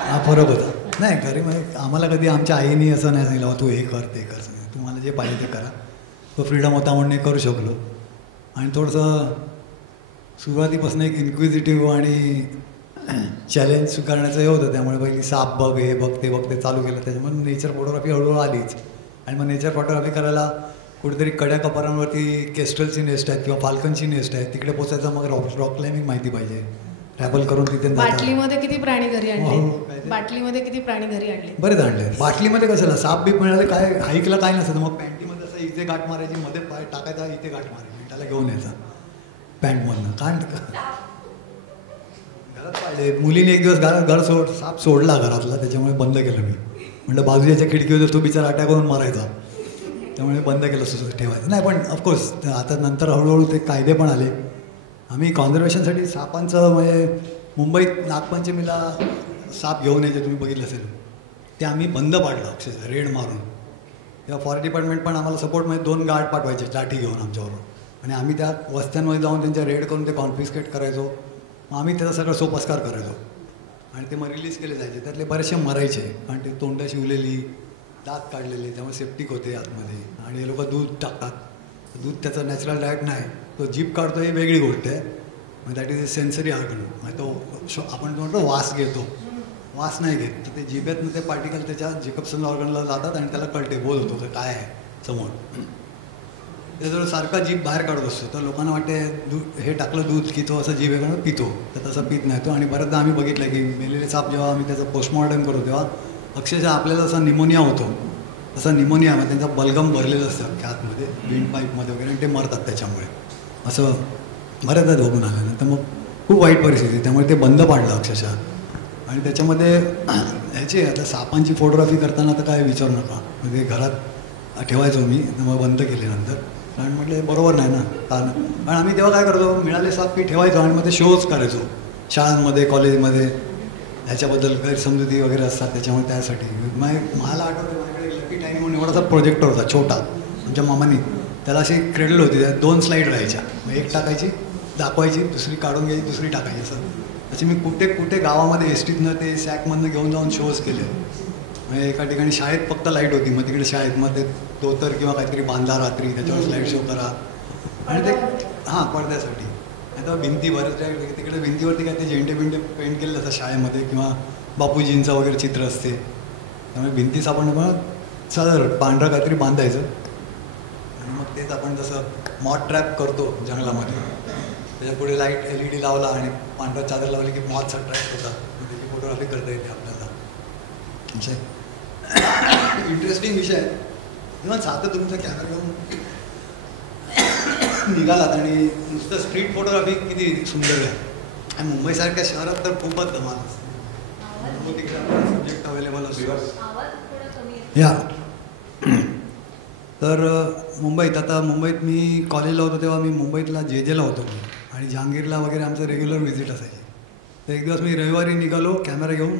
हा फरक होता. नाही घरी म्हणजे आम्हाला कधी आमच्या आईने असं नाही सांगितलं तू हे कर ते कर, तुम्हाला जे पाहिजे ते करा. तो फ्रीडम होता म्हणून करू शकलो. आणि थोडंसं सुरुवातीपासून एक इन्क्विजिटिव्ह आणि चॅलेंज स्वीकारण्याचं हे होतं, त्यामुळे पहिली साप बघ हे बघ ते बघ ते चालू केलं. त्याच्यामुळे नेचर फोटोग्राफी हळूहळू आलीच. आणि मग नेचर फोटोग्राफी करायला कुठेतरी कड्या कपारांवरती केस्ट्रलची नेस्ट आहेत किंवा फाल्कनची नेस्ट आहे, तिकडे पोचायचं. मग रॉक क्लाइम्बिंग माहिती पाहिजे, ट्रॅव्हल करून तिथे. बाटलीमध्ये किती प्राणी घरी आणले? बाटलीमध्ये किती प्राणी घरी आणले? बरेच आणले. बाटलीमध्ये कशाला, साप बीप मिळाले काय, हाईकला काय नसतं, मग पॅन्टीमध्ये असं इथे गाठ मारायची, मध्ये पाय टाकायचा, इथे गाठ मारायची, त्याला घेऊन यायचा पॅन्टमधनं. कारण घरात पाळले. मुलीने एक दिवस घर साप सोडला घरातला, त्याच्यामुळे बंद केलं मी. म्हणलं बाजूच्या खिडकीवर तो बिचारा अटॅक करून मारायचा, त्यामुळे बंद केलं ठेवायचं नाही. पण ऑफकोर्स आता नंतर हळूहळू ते कायदे पण आले. आम्ही कॉन्झर्वेशनसाठी सापांचं म्हणजे मुंबईत नागपंचमीला साप घेऊन यायचे, तुम्ही बघितलं असेल, ते आम्ही बंद पाडलं अक्षरशः रेड मारून. तेव्हा फॉरेस्ट डिपार्टमेंट पण आम्हाला सपोर्टमध्ये 2 गार्ड पाठवायचे लाठी घेऊन आमच्याबरोबर, आणि आम्ही त्या वस्त्यांमध्ये जाऊन त्यांच्या रेड करून ते कॉन्फिस्केट करायचो. मग आम्ही त्याचा सगळं सोपस्कार करायचो आणि ते मग रिलीज केले जायचे. त्यातले बरेचसे मरायचे, कारण ते तोंड शिवलेली, दात काढलेले, त्यामुळे सेप्टिक होते आतमध्ये. आणि हे लोक दूध टाकतात, दूध त्याचा नॅचरल डायट नाही, तो जीभ काढतो ही वेगळी गोष्ट आहे. मग that is a sensory organ. मग तो आपण तो म्हणतो वास घेतो, वास नाही घेत, तर ते जिभेतनं ते पार्टिकल त्याच्या जेकब्सन ऑर्गनला जातात आणि त्याला कळते, बोध होतो तर काय आहे समोर. त्याच्यावर सारखा जीभ बाहेर काढत असतो, तर लोकांना वाटते हे टाकलं दूध की तो असं जीभ वेगळं पितो, तर तसं पित नाही तो. आणि बऱ्याचदा आम्ही बघितलं की मेलेले साप जेव्हा आम्ही त्याचं पोस्टमॉर्टम करतो तेव्हा अक्षरशः आपल्याला असा निमोनिया होतो, तसा निमोनिया मग त्यांचा बलगम भरलेलं असतं की आतमध्ये विंड पाईपमध्ये वगैरे, आणि ते मरतात त्याच्यामुळे. असं बऱ्याचदा बघून आलं. तर मग खूप वाईट परिस्थिती, त्यामुळे ते बंद पाडलं अक्षरशः. आणि त्याच्यामध्ये ह्याचे आता सापांची फोटोग्राफी करताना तर काय विचारू नका, म्हणजे घरात ठेवायचो मी, मग बंद केले नंतर, कारण म्हटलं बरोबर नाही ना. कारण आम्ही तेव्हा काय करतो, मिळाले साप की ठेवायचो आणि मग ते शोज करायचो शाळांमध्ये, कॉलेजमध्ये. ह्याच्याबद्दल गैरसमजुती वगैरे असतात, त्याच्यामुळे त्यासाठी मला आठवतं माझ्याकडे लकी टाईम म्हणून एवढासा प्रोजेक्टर होता छोटा आमच्या मामानी. त्याला अशी क्रेडल होती, त्यात 2 स्लाईड राहायच्या, मग एक टाकायची दाखवायची, दुसरी काढून घ्यायची, दुसरी टाकायची. असं असे मी कुठे गावामध्ये एसटीतनं ते सॅकमधनं घेऊन जाऊन शोज केले. म्हणजे एका ठिकाणी शाळेत फक्त लाईट होती, मग तिकडे शाळेत मग ते धोतर किंवा काहीतरी बांधा रात्री, त्याच्यावर स्लाईड शो करा. आणि ते पडद्यासाठी. आता भिंती बऱ्याच तिकडे भिंतीवरती काय ते झेंडे पेंट केलेलं असतं शाळेमध्ये, किंवा बापूजींचं वगैरे चित्र असते, त्यामुळे भिंतीच आपण मग सदर पांढरं काहीतरी बांधायचं. आणि मग तेच आपण जसं मॉथ ट्रॅप करतो जंगलामध्ये, त्याच्या पुढे लाईट LED लावला आणि पांढरा चादर लावली की मॉथचा ट्रॅप होता, त्याची फोटोग्राफी करता येते आपल्याला. इंटरेस्टिंग विषय आहे. तेव्हा साधं तुमचा कॅमेरा घेऊन निघालात आणि नुसतं स्ट्रीट फोटोग्राफी किती सुंदर आहे. आणि मुंबईसारख्या शहरात तर खूपच धमाल असते, तिकडे सब्जेक्ट अवेलेबल असतो. या तर मुंबईत मी कॉलेजला होतो तेव्हा मी मुंबईतला JJला होतो आणि जहांगीरला वगैरे आमचं रेग्युलर व्हिजिट असायची. तर एक दिवस मी रविवारी निघालो कॅमेरा घेऊन.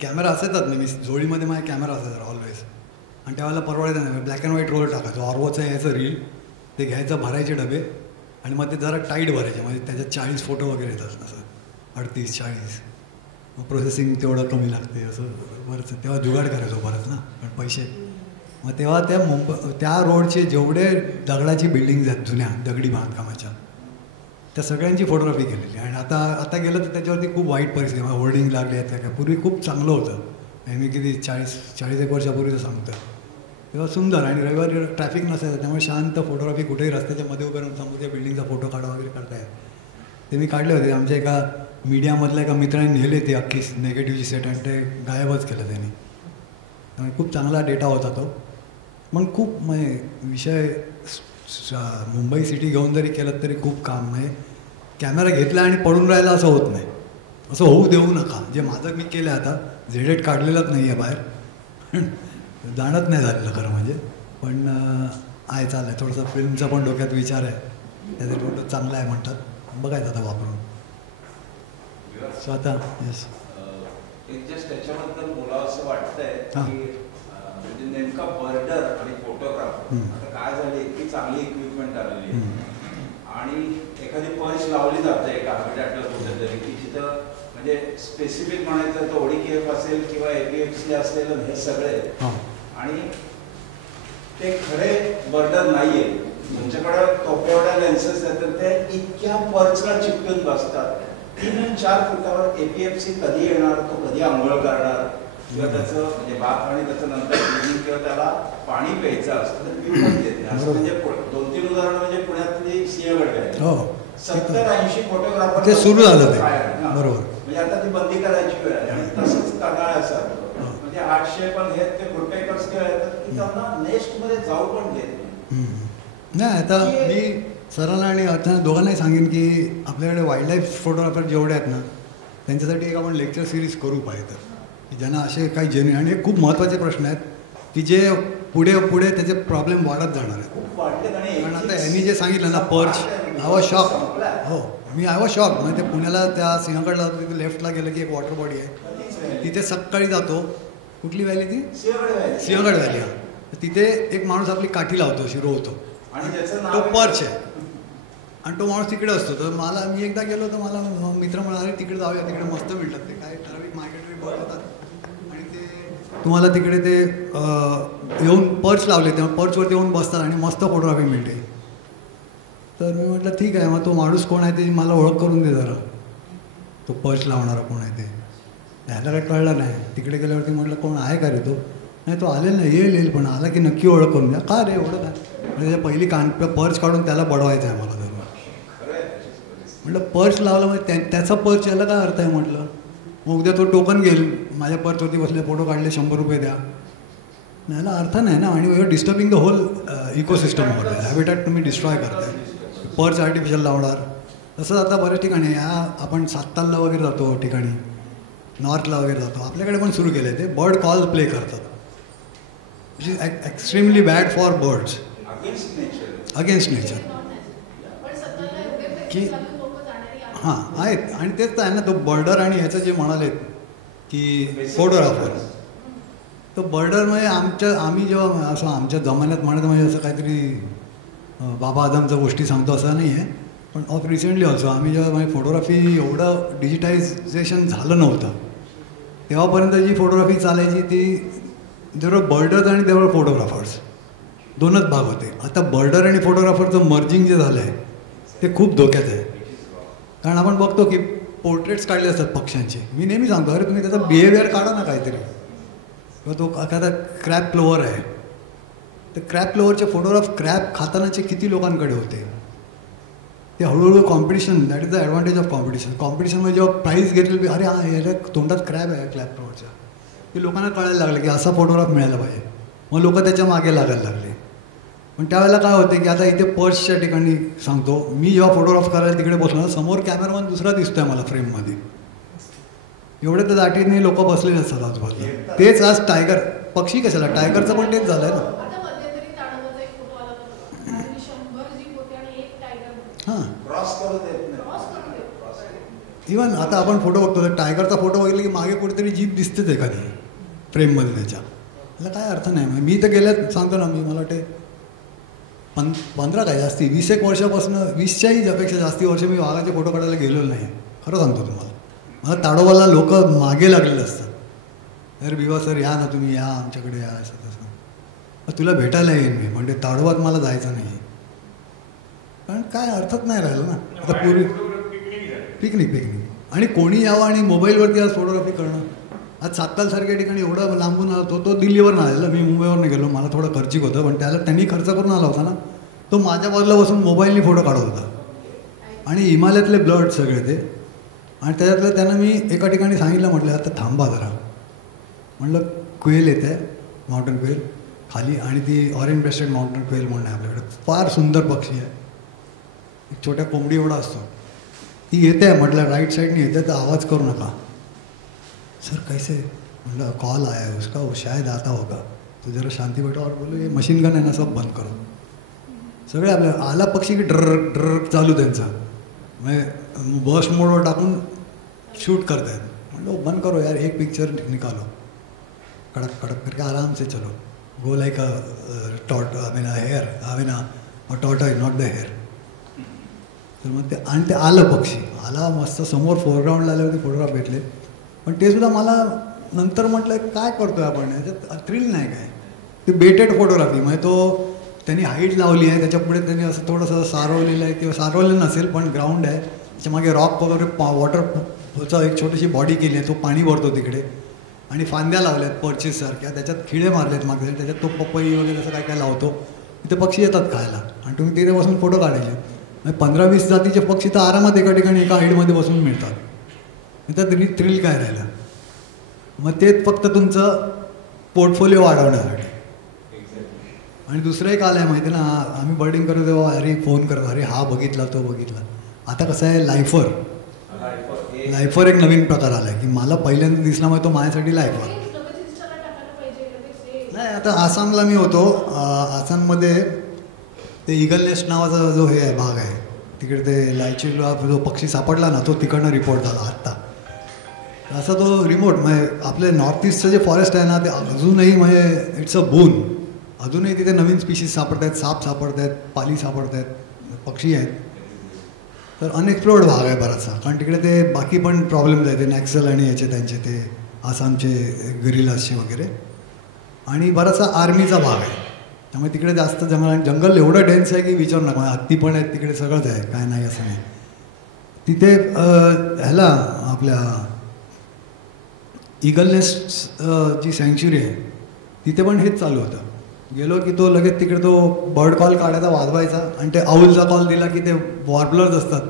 कॅमेरा असायचाच नाही, मी जोडीमध्ये माझा कॅमेरा असायचा ऑलवेज. आणि त्यावेळेला परवडायचं नाही, ब्लॅक अँड व्हाईट रोल टाकायचो, ऑर्वोचं यायचं रील, ते घ्यायचं, भरायचे डबे, आणि मग ते जरा टाईट भरायचे, म्हणजे त्याच्यात 40 फोटो वगैरे येतात, असं 38-40. मग प्रोसेसिंग तेवढं कमी लागते, असं बरंच. तेव्हा जुगाड करायचो बरंच ना, पण पैसे. मग तेव्हा त्या रोडचे जेवढे दगडाची बिल्डिंग्स आहेत जुन्या दगडी बांधकामाच्या, त्या सगळ्यांची फोटोग्राफी केलेली. आणि आता गेलं तर त्याच्यावरती खूप वाईट परिस्थिती, होर्डिंग लागले आहेत काय. पूर्वी खूप चांगलं होतं, मी किती 40-41 वर्षापूर्वीचं सांगतो. तेव्हा सुंदर, आणि रविवारी ट्रॅफिक नसायचं, त्यामुळे शांत फोटोग्राफी कुठेही रस्त्याच्या मध्ये उभे राहून समोरच्या बिल्डिंगचा फोटो काढा वगैरे करताय. ते मी काढले होते. आमच्या एका मीडियामधल्या एका मित्राने नेले ते अख्खी नेगेटिव्हची सेट, आणि ते गायबच केलं त्यांनी. त्यामुळे खूप चांगला डेटा होता तो. पण खूप विषय मुंबई सिटी घेऊन जरी केलं तरी खूप काम. कॅमेरा घेतला आणि पडून राहिला असं होत नाही, असं होऊ देऊ नका. जे माझं मी केलं आता Z8 काढलेलंच नाही आहे बाहेर, जाणत नाही झालेलं खरं म्हणजे. पण आहे, चाललं आहे थोडंसं. फिल्मचा पण डोक्यात विचार आहे, त्याचा फोटो चांगला आहे म्हणतात, बघायचं आता वापरून. सो आता येस जस्ट त्याच्याबद्दल बोलावं असं वाटतंय की म्हणजे नेमका बर्डर आणि फोटोग्राफ आता काय झाले, इतकी चांगली इक्विपमेंट आलेली आहे आणि एखादी पर्च लावली जाते एका हॅबिटॅटला कुठेतरी की जिथं म्हणजे स्पेसिफिक म्हणायचं तर ODKF असेल किंवा APFC असेल, हे सगळे. आणि ते खरे बर्डर नाहीये. तुमच्याकडे टोप्यावड्या लेन्सेस आहेत तर ते इतक्या पर्चला चिपकून बसतात. 3-4 फुटावर APFC कधी येणार, तो कधी आंघोळ करणार, किंवा त्याचं म्हणजे बाथ आणि त्याचं नंतर क्लिनिंग किंवा त्याला पाणी प्यायचं असतं तर पिऊन देत नाही. असं म्हणजे 2-3 उदाहरणं म्हणजे पुण्यातली सिंहगड आहे, 70-80 फोटोग्राफर ते सुरू झालं ते. बरोबर. म्हणजे आता ती बंदी करायची वेळ आहे. आणि तसंच करणाऱ्याचं म्हणजे 800 पण हे ते फुटपेकर्स किंवा येतात की त्यांना नेक्स्ट मध्ये जाऊ पण देत नाही. आता मी सरांना आणि अर्थानं दोघांनाही सांगेन की आपल्याकडे वाईल्ड लाईफ फोटोग्राफर जेवढे आहेत ना त्यांच्यासाठी एक आपण लेक्चर सिरीज करू पाहिजे की ज्यांना असे काही जेन्युइन, आणि हे खूप महत्त्वाचे प्रश्न आहेत की जे पुढे पुढे त्याचे प्रॉब्लेम वाढत जाणार आहेत. कारण आता यांनी जे सांगितलं ना पर्च, आय वॉज शॉक. हो, मी आय वॉज शॉक. म्हणजे ते पुण्याला त्या सिंहगडला जातो, तिथे लेफ्टला गेलं की एक वॉटर बॉडी आहे, तिथे सकाळी जातो. कुठली व्हॅली ती? सिंहगड व्हॅली. हां, तिथे एक माणूस आपली काठी लावतो, अशी रोवतो, तो पर्च आहे आणि तो माणूस तिकडे असतो. तर मी एकदा गेलो तर मला मित्र म्हणाले तिकडे जाऊया, तिकडे मस्त मिळतात ते काय ठराविक मार्केटरी बोलवतात आणि ते तुम्हाला तिकडे ते येऊन पर्च लावले, तेव्हा पर्चवरती येऊन बसतात आणि मस्त फोटोग्राफी मिळते. तर मी म्हटलं ठीक आहे, मग तो माणूस कोण आहे ते मला ओळख करून दे जरा, तो पर्च लावणारा कोण आहे ते. ह्याला काही कळलं नाही. तिकडे गेल्यावरती म्हटलं कोण आहे का रे तो? नाही, तो आलेला नाही. येईल पण आला की नक्की ओळख करून द्या. का रे एवढं काय? म्हणजे पहिली पर्च काढून त्याला बडवायचं आहे मला. म्हटलं पर्च लावलं म्हणजे त्याचा पर्च याला काय अर्थ आहे म्हटलं. मग उद्या तो टोकन घेईल, माझ्या पर्चवरती बसले फोटो काढले 100 रुपये द्या. याला अर्थ नाही ना. आणि you're disturbing the whole ecosystem होतं. हॅबिटॅट तुम्ही डिस्ट्रॉय करताय. पर्च आर्टिफिशियल लावणार. तसंच आता बऱ्याच ठिकाणी आपण सातारला वगैरे जातो, ठिकाणी नॉर्थला वगैरे जातो, आपल्याकडे पण सुरू केलं आहे ते बर्ड कॉल प्ले करतात, which is extremely bad for birds, against nature. की हां आहेत. आणि तेच तर आहे ना, तो बर्डर आणि ह्याचं जे म्हणालेत की फोटोग्राफर, तो बर्डर म्हणजे आम्ही जेव्हा असं आमच्या जमान्यात म्हणत म्हणजे असं काहीतरी बाबा आदमच्या गोष्टी सांगतो असं नाही आहे, पण ऑफ रिसेंटली ऑल्सो आम्ही जेव्हा म्हणजे फोटोग्राफी एवढं डिजिटायझेशन झालं नव्हतं तेव्हापर्यंत जी फोटोग्राफी चालायची ती देवर बर्डर्स आणि देवर फोटोग्राफर्स, दोनच भाग होते. आता बर्डर आणि फोटोग्राफरचं मर्जिंग जे झालं आहे ते खूप धोक्याचं आहे. कारण आपण बघतो की पोर्ट्रेट्स काढले असतात पक्ष्यांचे. मी नेहमी सांगतो अरे तुम्ही त्याचा बिहेवियर काढा ना काहीतरी. किंवा तो एखादा क्रॅब फ्लोवर आहे, तर क्रॅब फ्लोवरचे फोटोग्राफ क्रॅब खातानाचे किती लोकांकडे होते. ते हळूहळू competition, that is the advantage of competition. कॉम्पिटिशनमध्ये जेव्हा प्राईज घेतली, अरे हां याला तोंडात क्रॅब आहे क्रॅब फ्लोवरच्या, ते लोकांना कळायला लागलं की असा फोटोग्राफ मिळायला पाहिजे. मग लोक त्याच्या मागे लागायला लागले. पण त्यावेळेला काय होते की आता इथे पर्सच्या ठिकाणी सांगतो, मी जेव्हा फोटोग्राफ करायला तिकडे बसलो ना, समोर कॅमेरामन दुसरा दिसतोय मला फ्रेममध्ये. एवढे तर दाटीने लोक बसलेले असतात आजूबाजूला. तेच आज टायगर, पक्षी कशाला, टायगरचं पण तेच झालं आहे ना. हां, इवन आता आपण फोटो बघतो तर टायगरचा फोटो बघितला की मागे कुठेतरी जीप दिसतेच एखादी फ्रेममध्ये त्याच्या. त्याला काय अर्थ नाही. मी तर गेल्यात सांगतो ना, मी मला वाटते 15 काय जास्ती 20 एक वर्षापासून, 20च्याही अपेक्षा जास्ती वर्ष मी वाघाचे फोटो काढायला गेलेलो नाही. खरं सांगतो तुम्हाला. मला ताडोबाला लोक मागे लागलेले असतात, अरे बिवा सर या ना तुम्ही, या आमच्याकडे या, असं तसं. तुला भेटायला येईन मी, म्हणजे ताडोबात मला जायचं नाही. कारण काय अर्थच नाही राहिलं ना. आता पूर्वी पिकनिक आणि कोणी यावं आणि मोबाईलवरती आज फोटोग्राफी करणं. आज सातारसारख्या ठिकाणी एवढं लांबून आला तो दिल्लीवर नाही आलेला, मी मुंबईवरनं गेलो, मला थोडं खर्चिक होतं, पण त्याला त्यांनी खर्च करून आला होता ना. तो माझ्या बाजूला बसून मोबाईलनी फोटो काढत होता. आणि हिमालयातले ब्लड सगळे ते. आणि त्याच्यातलं त्यानं मी एका ठिकाणी सांगितलं, म्हटलं आता थांबा जरा, म्हटलं क्वेल येते, माउंटन क्वेल खाली, आणि ती ऑरेंज ब्रेस्टेड माउंटन क्वेल म्हणून आहे आपल्याकडे, फार सुंदर पक्षी आहे, एक छोट्या कोंबडी एवढा असतो. ती येते, म्हटलं राईट साईडनी येते तर आवाज करू नका. सर कैसे, म्हटलं कॉल आया है उसका, वो शायद आता होगा तो जरा शांति बैठो. और बोलो ये मशीन गन है ना, सब बंद करो. सगळे आपल्या आला पक्षी की ड्र ड्र चालू त्यांचा, म्हणजे बस मोडवर टाकून शूट करतायत. म्हटलं बंद करो यार, एक पिक्चर निकालो, कड़क कड़क करके आराम से चलो, गो लाइक अ टॉट, I mean hair, I mean a tortoise, not the hair. तर मग ते, आणि ते आलं पक्षी आला मस्त समोर फोरग्राऊंडला आल्यावरती फोटोग्राफ भेटले. पण ते सुद्धा मला नंतर म्हटलं काय करतोय आपण, याच्यात थ्रिल नाही काय. ते बेटेड फोटोग्राफी, म्हणजे तो त्यांनी हाईट लावली आहे, त्याच्या पुढे त्यांनी असं थोडंसं सारवलेलं आहे, किंवा सारवलेलं नसेल पण ग्राउंड आहे, त्याच्यामागे रॉक वगैरे वॉटरचा एक छोटीशी बॉडी केली आहे, तो पाणी भरतो तिकडे, आणि फांद्या लावल्यात पर्चेससारख्या, त्याच्यात खिळे मारलेत मागे, त्याच्यात तो पपई वगैरे असं काय काय लावतो. तिथे पक्षी येतात खायला आणि तुम्ही तिथे बसून फोटो काढायचे. म्हणजे 15-20 जातीचे पक्षी तर आरामात एका ठिकाणी एका हाईटमध्ये बसून मिळतात. त्यात थ्रिल काय राहिलं. मग ते फक्त तुमचं पोर्टफोलिओ वाढवण्यासाठी. आणि दुसरं एक आलं आहे माहिती ना, आम्ही बर्डिंग करतो तेव्हा अरे फोन करतो, अरे हा बघितला तो बघितला. आता कसं आहे लाईफर एक नवीन प्रकार आला आहे की मला पहिल्यांदा दिसला मग तो माझ्यासाठी लाईफर नाही. आता आसामला मी होतो, आसाममध्ये ते ईगल नेस्ट नावाचा जो हे आहे भाग आहे तिकडे, ते लायचीला जो पक्षी सापडला ना तो तिकडनं रिपोर्ट झाला आत्ता. असा तो रिमोट म्हणजे आपले नॉर्थ ईस्टचं जे फॉरेस्ट आहे ना ते अजूनही म्हणजे इट्स अ बून. अजूनही तिथे नवीन स्पीशीज सापडत आहेत, साप सापडत आहेत, पाली सापडत आहेत, पक्षी आहेत. तर अनएक्सप्लोर्ड भाग आहे बराचसा, कारण तिकडे ते बाकी पण प्रॉब्लेम्स आहेत, ते नॅक्सल आणि याचे त्यांचे ते आसामचे गरिलासचे वगैरे, आणि बराचसा आर्मीचा भाग आहे. त्यामुळे तिकडे जास्त जंगल एवढं डेन्स आहे की विचारू नका. हत्ती पण आहेत तिकडे, सगळंच आहे, काय नाही असं नाही. तिथे ह्याला आपल्या ईगल नेस्ट जी सँक्च्युरी आहे तिथे पण हेच चालू होतं. गेलो की तो लगेच तिकडे तो बर्ड कॉल काढायचा, वाजवायचा, आणि ते आऊलचा कॉल दिला की ते वॉर्बलर्स असतात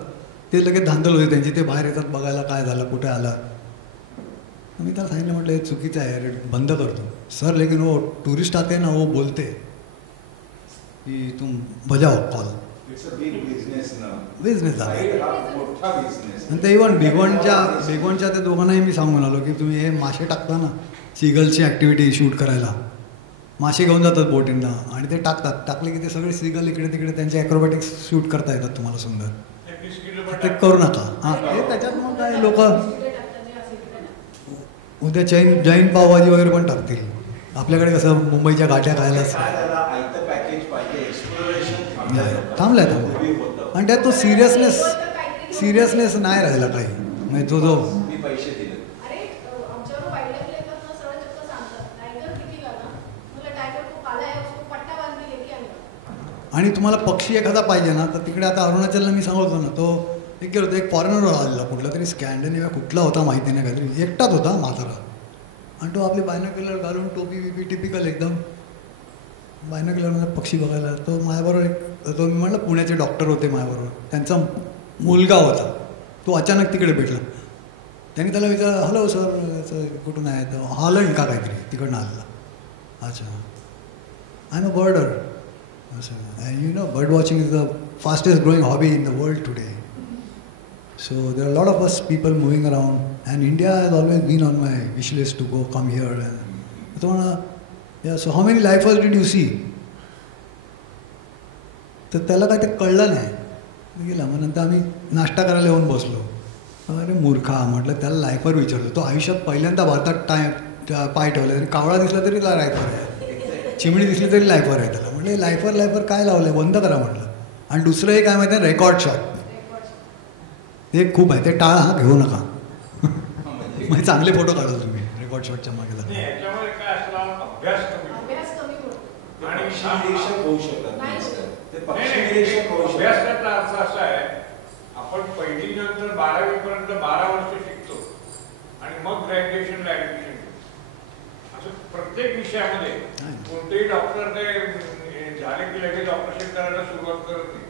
ते लगेच धांदल होते त्यांची, ते बाहेर येतात बघायला काय झालं, कुठे आलं. मी त्याला सांगितलं, म्हटलं हे चुकीचं आहे, अरे बंद करतो. सर लेकिन वो टुरिस्ट आते ना वो बोलते की तुम बजाओ कॉल. बिझनेस झाला. आणि ते इव्हन भिगवणच्या त्या दोघांनाही मी सांगून आलो की तुम्ही हे मासे टाकता ना, सीगलची ॲक्टिव्हिटी शूट करायला, मासे घेऊन जातात बोटींना आणि ते टाकले की ते सगळे सीगल इकडे तिकडे त्यांचे ॲक्रोबॅटिक्स शूट करता येतात तुम्हाला सुंदर. ते करू नका. हां, हे त्याच्यात मग काय लोक उद्या जैन पावभाजी वगैरे पण टाकतील. आपल्याकडे कसं मुंबईच्या गाठ्या खायला थांबलाय. आणि त्यात तो सिरियसनेस नाही राहिला काही. म्हणजे तो जो आणि तुम्हाला पक्षी एखादा पाहिजे ना तर तिकडे आता अरुणाचलला मी सांगतो ना, तो एक गेलो होतो, एक फॉरेनर आलेला कुठला तरी स्कॅन्डिनेव्हिया कुठला होता माहिती नाही, काहीतरी एकटाच होता म्हातारा. आणि तो आपले बायनोक्युलर घालून टोपी बिपी टिपिकल एकदम बायनोक्युलरमध्ये पक्षी बघायला. तो माझ्याबरोबर तो मी म्हटलं पुण्याचे डॉक्टर होते माझ्याबरोबर, त्यांचा मुलगा होता, तो अचानक तिकडे भेटला. त्यांनी त्याला विचारलं, हॅलो सर कुठून आहे? तर हॉलंड का काहीतरी तिकडनं आलेला. अच्छा, I am a border. You know, bird watching is the fastest growing hobby in the world today. So there are a lot of us people moving around, and India has always been on my wish list to come here. And so, yeah. So how many lifers did you see? तर त्याला काय ते कळलं नाही. गेला मग नंतर आम्ही नाश्ता करायला येऊन बसलो. अरे मूर्खा म्हटलं, त्याला लायफर विचारतो. तो आयुष्यात पहिल्यांदा भारतात पाय ठेवला, तरी कावळा दिसला तरी त्याला लायफर आहे, चिमणी दिसली तरी लायफर आहे त्याला. म्हटलं लायफर काय लावलं, बंद करा म्हटलं. आणि दुसरं एक काय माहिती आहे, रेकॉर्ड शॉट. ते खूप आहे, ते टाळा, हा घेऊ नका. म्हणजे चांगले फोटो काढा तुम्ही रेकॉर्ड शॉटच्या मागे. आपण पहिली नंतर 12वी पर्यंत 12 वर्ष शिकतो आणि मग ग्रॅज्युएशनला ऍडमिशन घेतो. असं प्रत्येक विषयामध्ये कोणतेही डॉक्टर ते झाले की लगेच ऑपरेशन करायला सुरुवात करत नाही,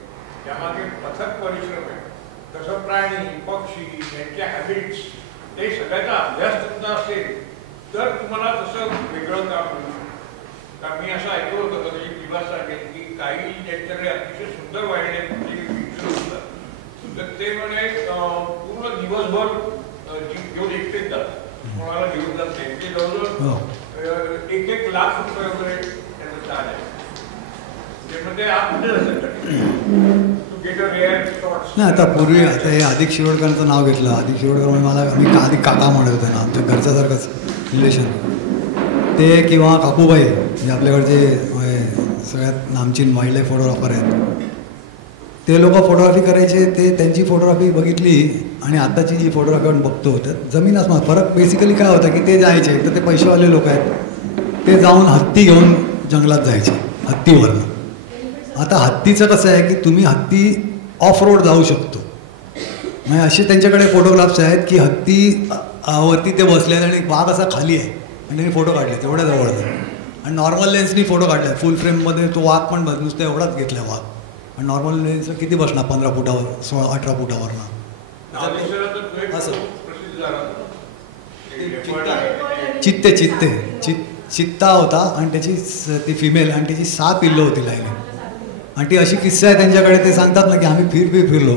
त्यामागे अथक परिश्रम आहे. तसं प्राणी पक्षी यांचे हॅबिट्स ते सगळ्याचा अभ्यास तुमचा असेल तर तुम्हाला तसं वेगळं काम करू शकतो. कारण मी असं ऐकलं होतं कधी दिवस सांगेल की काही ज्यांच्याकडे अतिशय सुंदर वाईल्ड पिक्चर होतं तर ते म्हणे पूर्ण दिवसभर घेऊन एकटेच जातात, कोणाला घेऊन जात नाही. ते जवळजवळ 1 लाख रुपये वगैरे त्याचं चार्ज आहे. नाही आता पूर्वी आता हे अधिक शिरोडकरांचं नाव घेतलं. अधिक शिरोडकर म्हणजे मला मी अधिक काका म्हणत होते ना, आमच्या घरच्यासारखंच रिलेशन. ते किंवा काकूबाई म्हणजे आपल्याकडचे सगळ्यात नामचीन वाईल्ड लाईफ फोटोग्राफर आहेत, ते लोक फोटोग्राफी करायचे. ते त्यांची फोटोग्राफी बघितली आणि आत्ताची जी फोटोग्राफी आपण बघतो तर जमीन आसमान फरक. बेसिकली काय होतं की ते जायचे तर ते पैसेवाले लोक आहेत, ते जाऊन हत्ती घेऊन जंगलात जायचे हत्तीवरनं. आता हत्तीचं कसं आहे की तुम्ही हत्ती ऑफ रोड जाऊ शकतो. म्हणजे असे त्यांच्याकडे फोटोग्राफ्स आहेत की हत्ती वरती ते बसले आहेत आणि वाघ असा खाली आहे आणि त्यांनी फोटो काढले तेवढ्या जवळ. आणि नॉर्मल लेन्सनी फोटो काढले, फुल फ्रेममध्ये तो वाघ पण नुसतं एवढाच घेतला वाघ. आणि नॉर्मल लेन्स किती बसणार, 15 फुटावर 16-18 फुटावर ना. असं चित्ते चित्ता होता आणि त्याची ती फिमेल आणि त्याची 6 पिल्लं होती लाईनी. आणि ती अशी किस्सा आहे त्यांच्याकडे, ते सांगतात ना की आम्ही फिरलो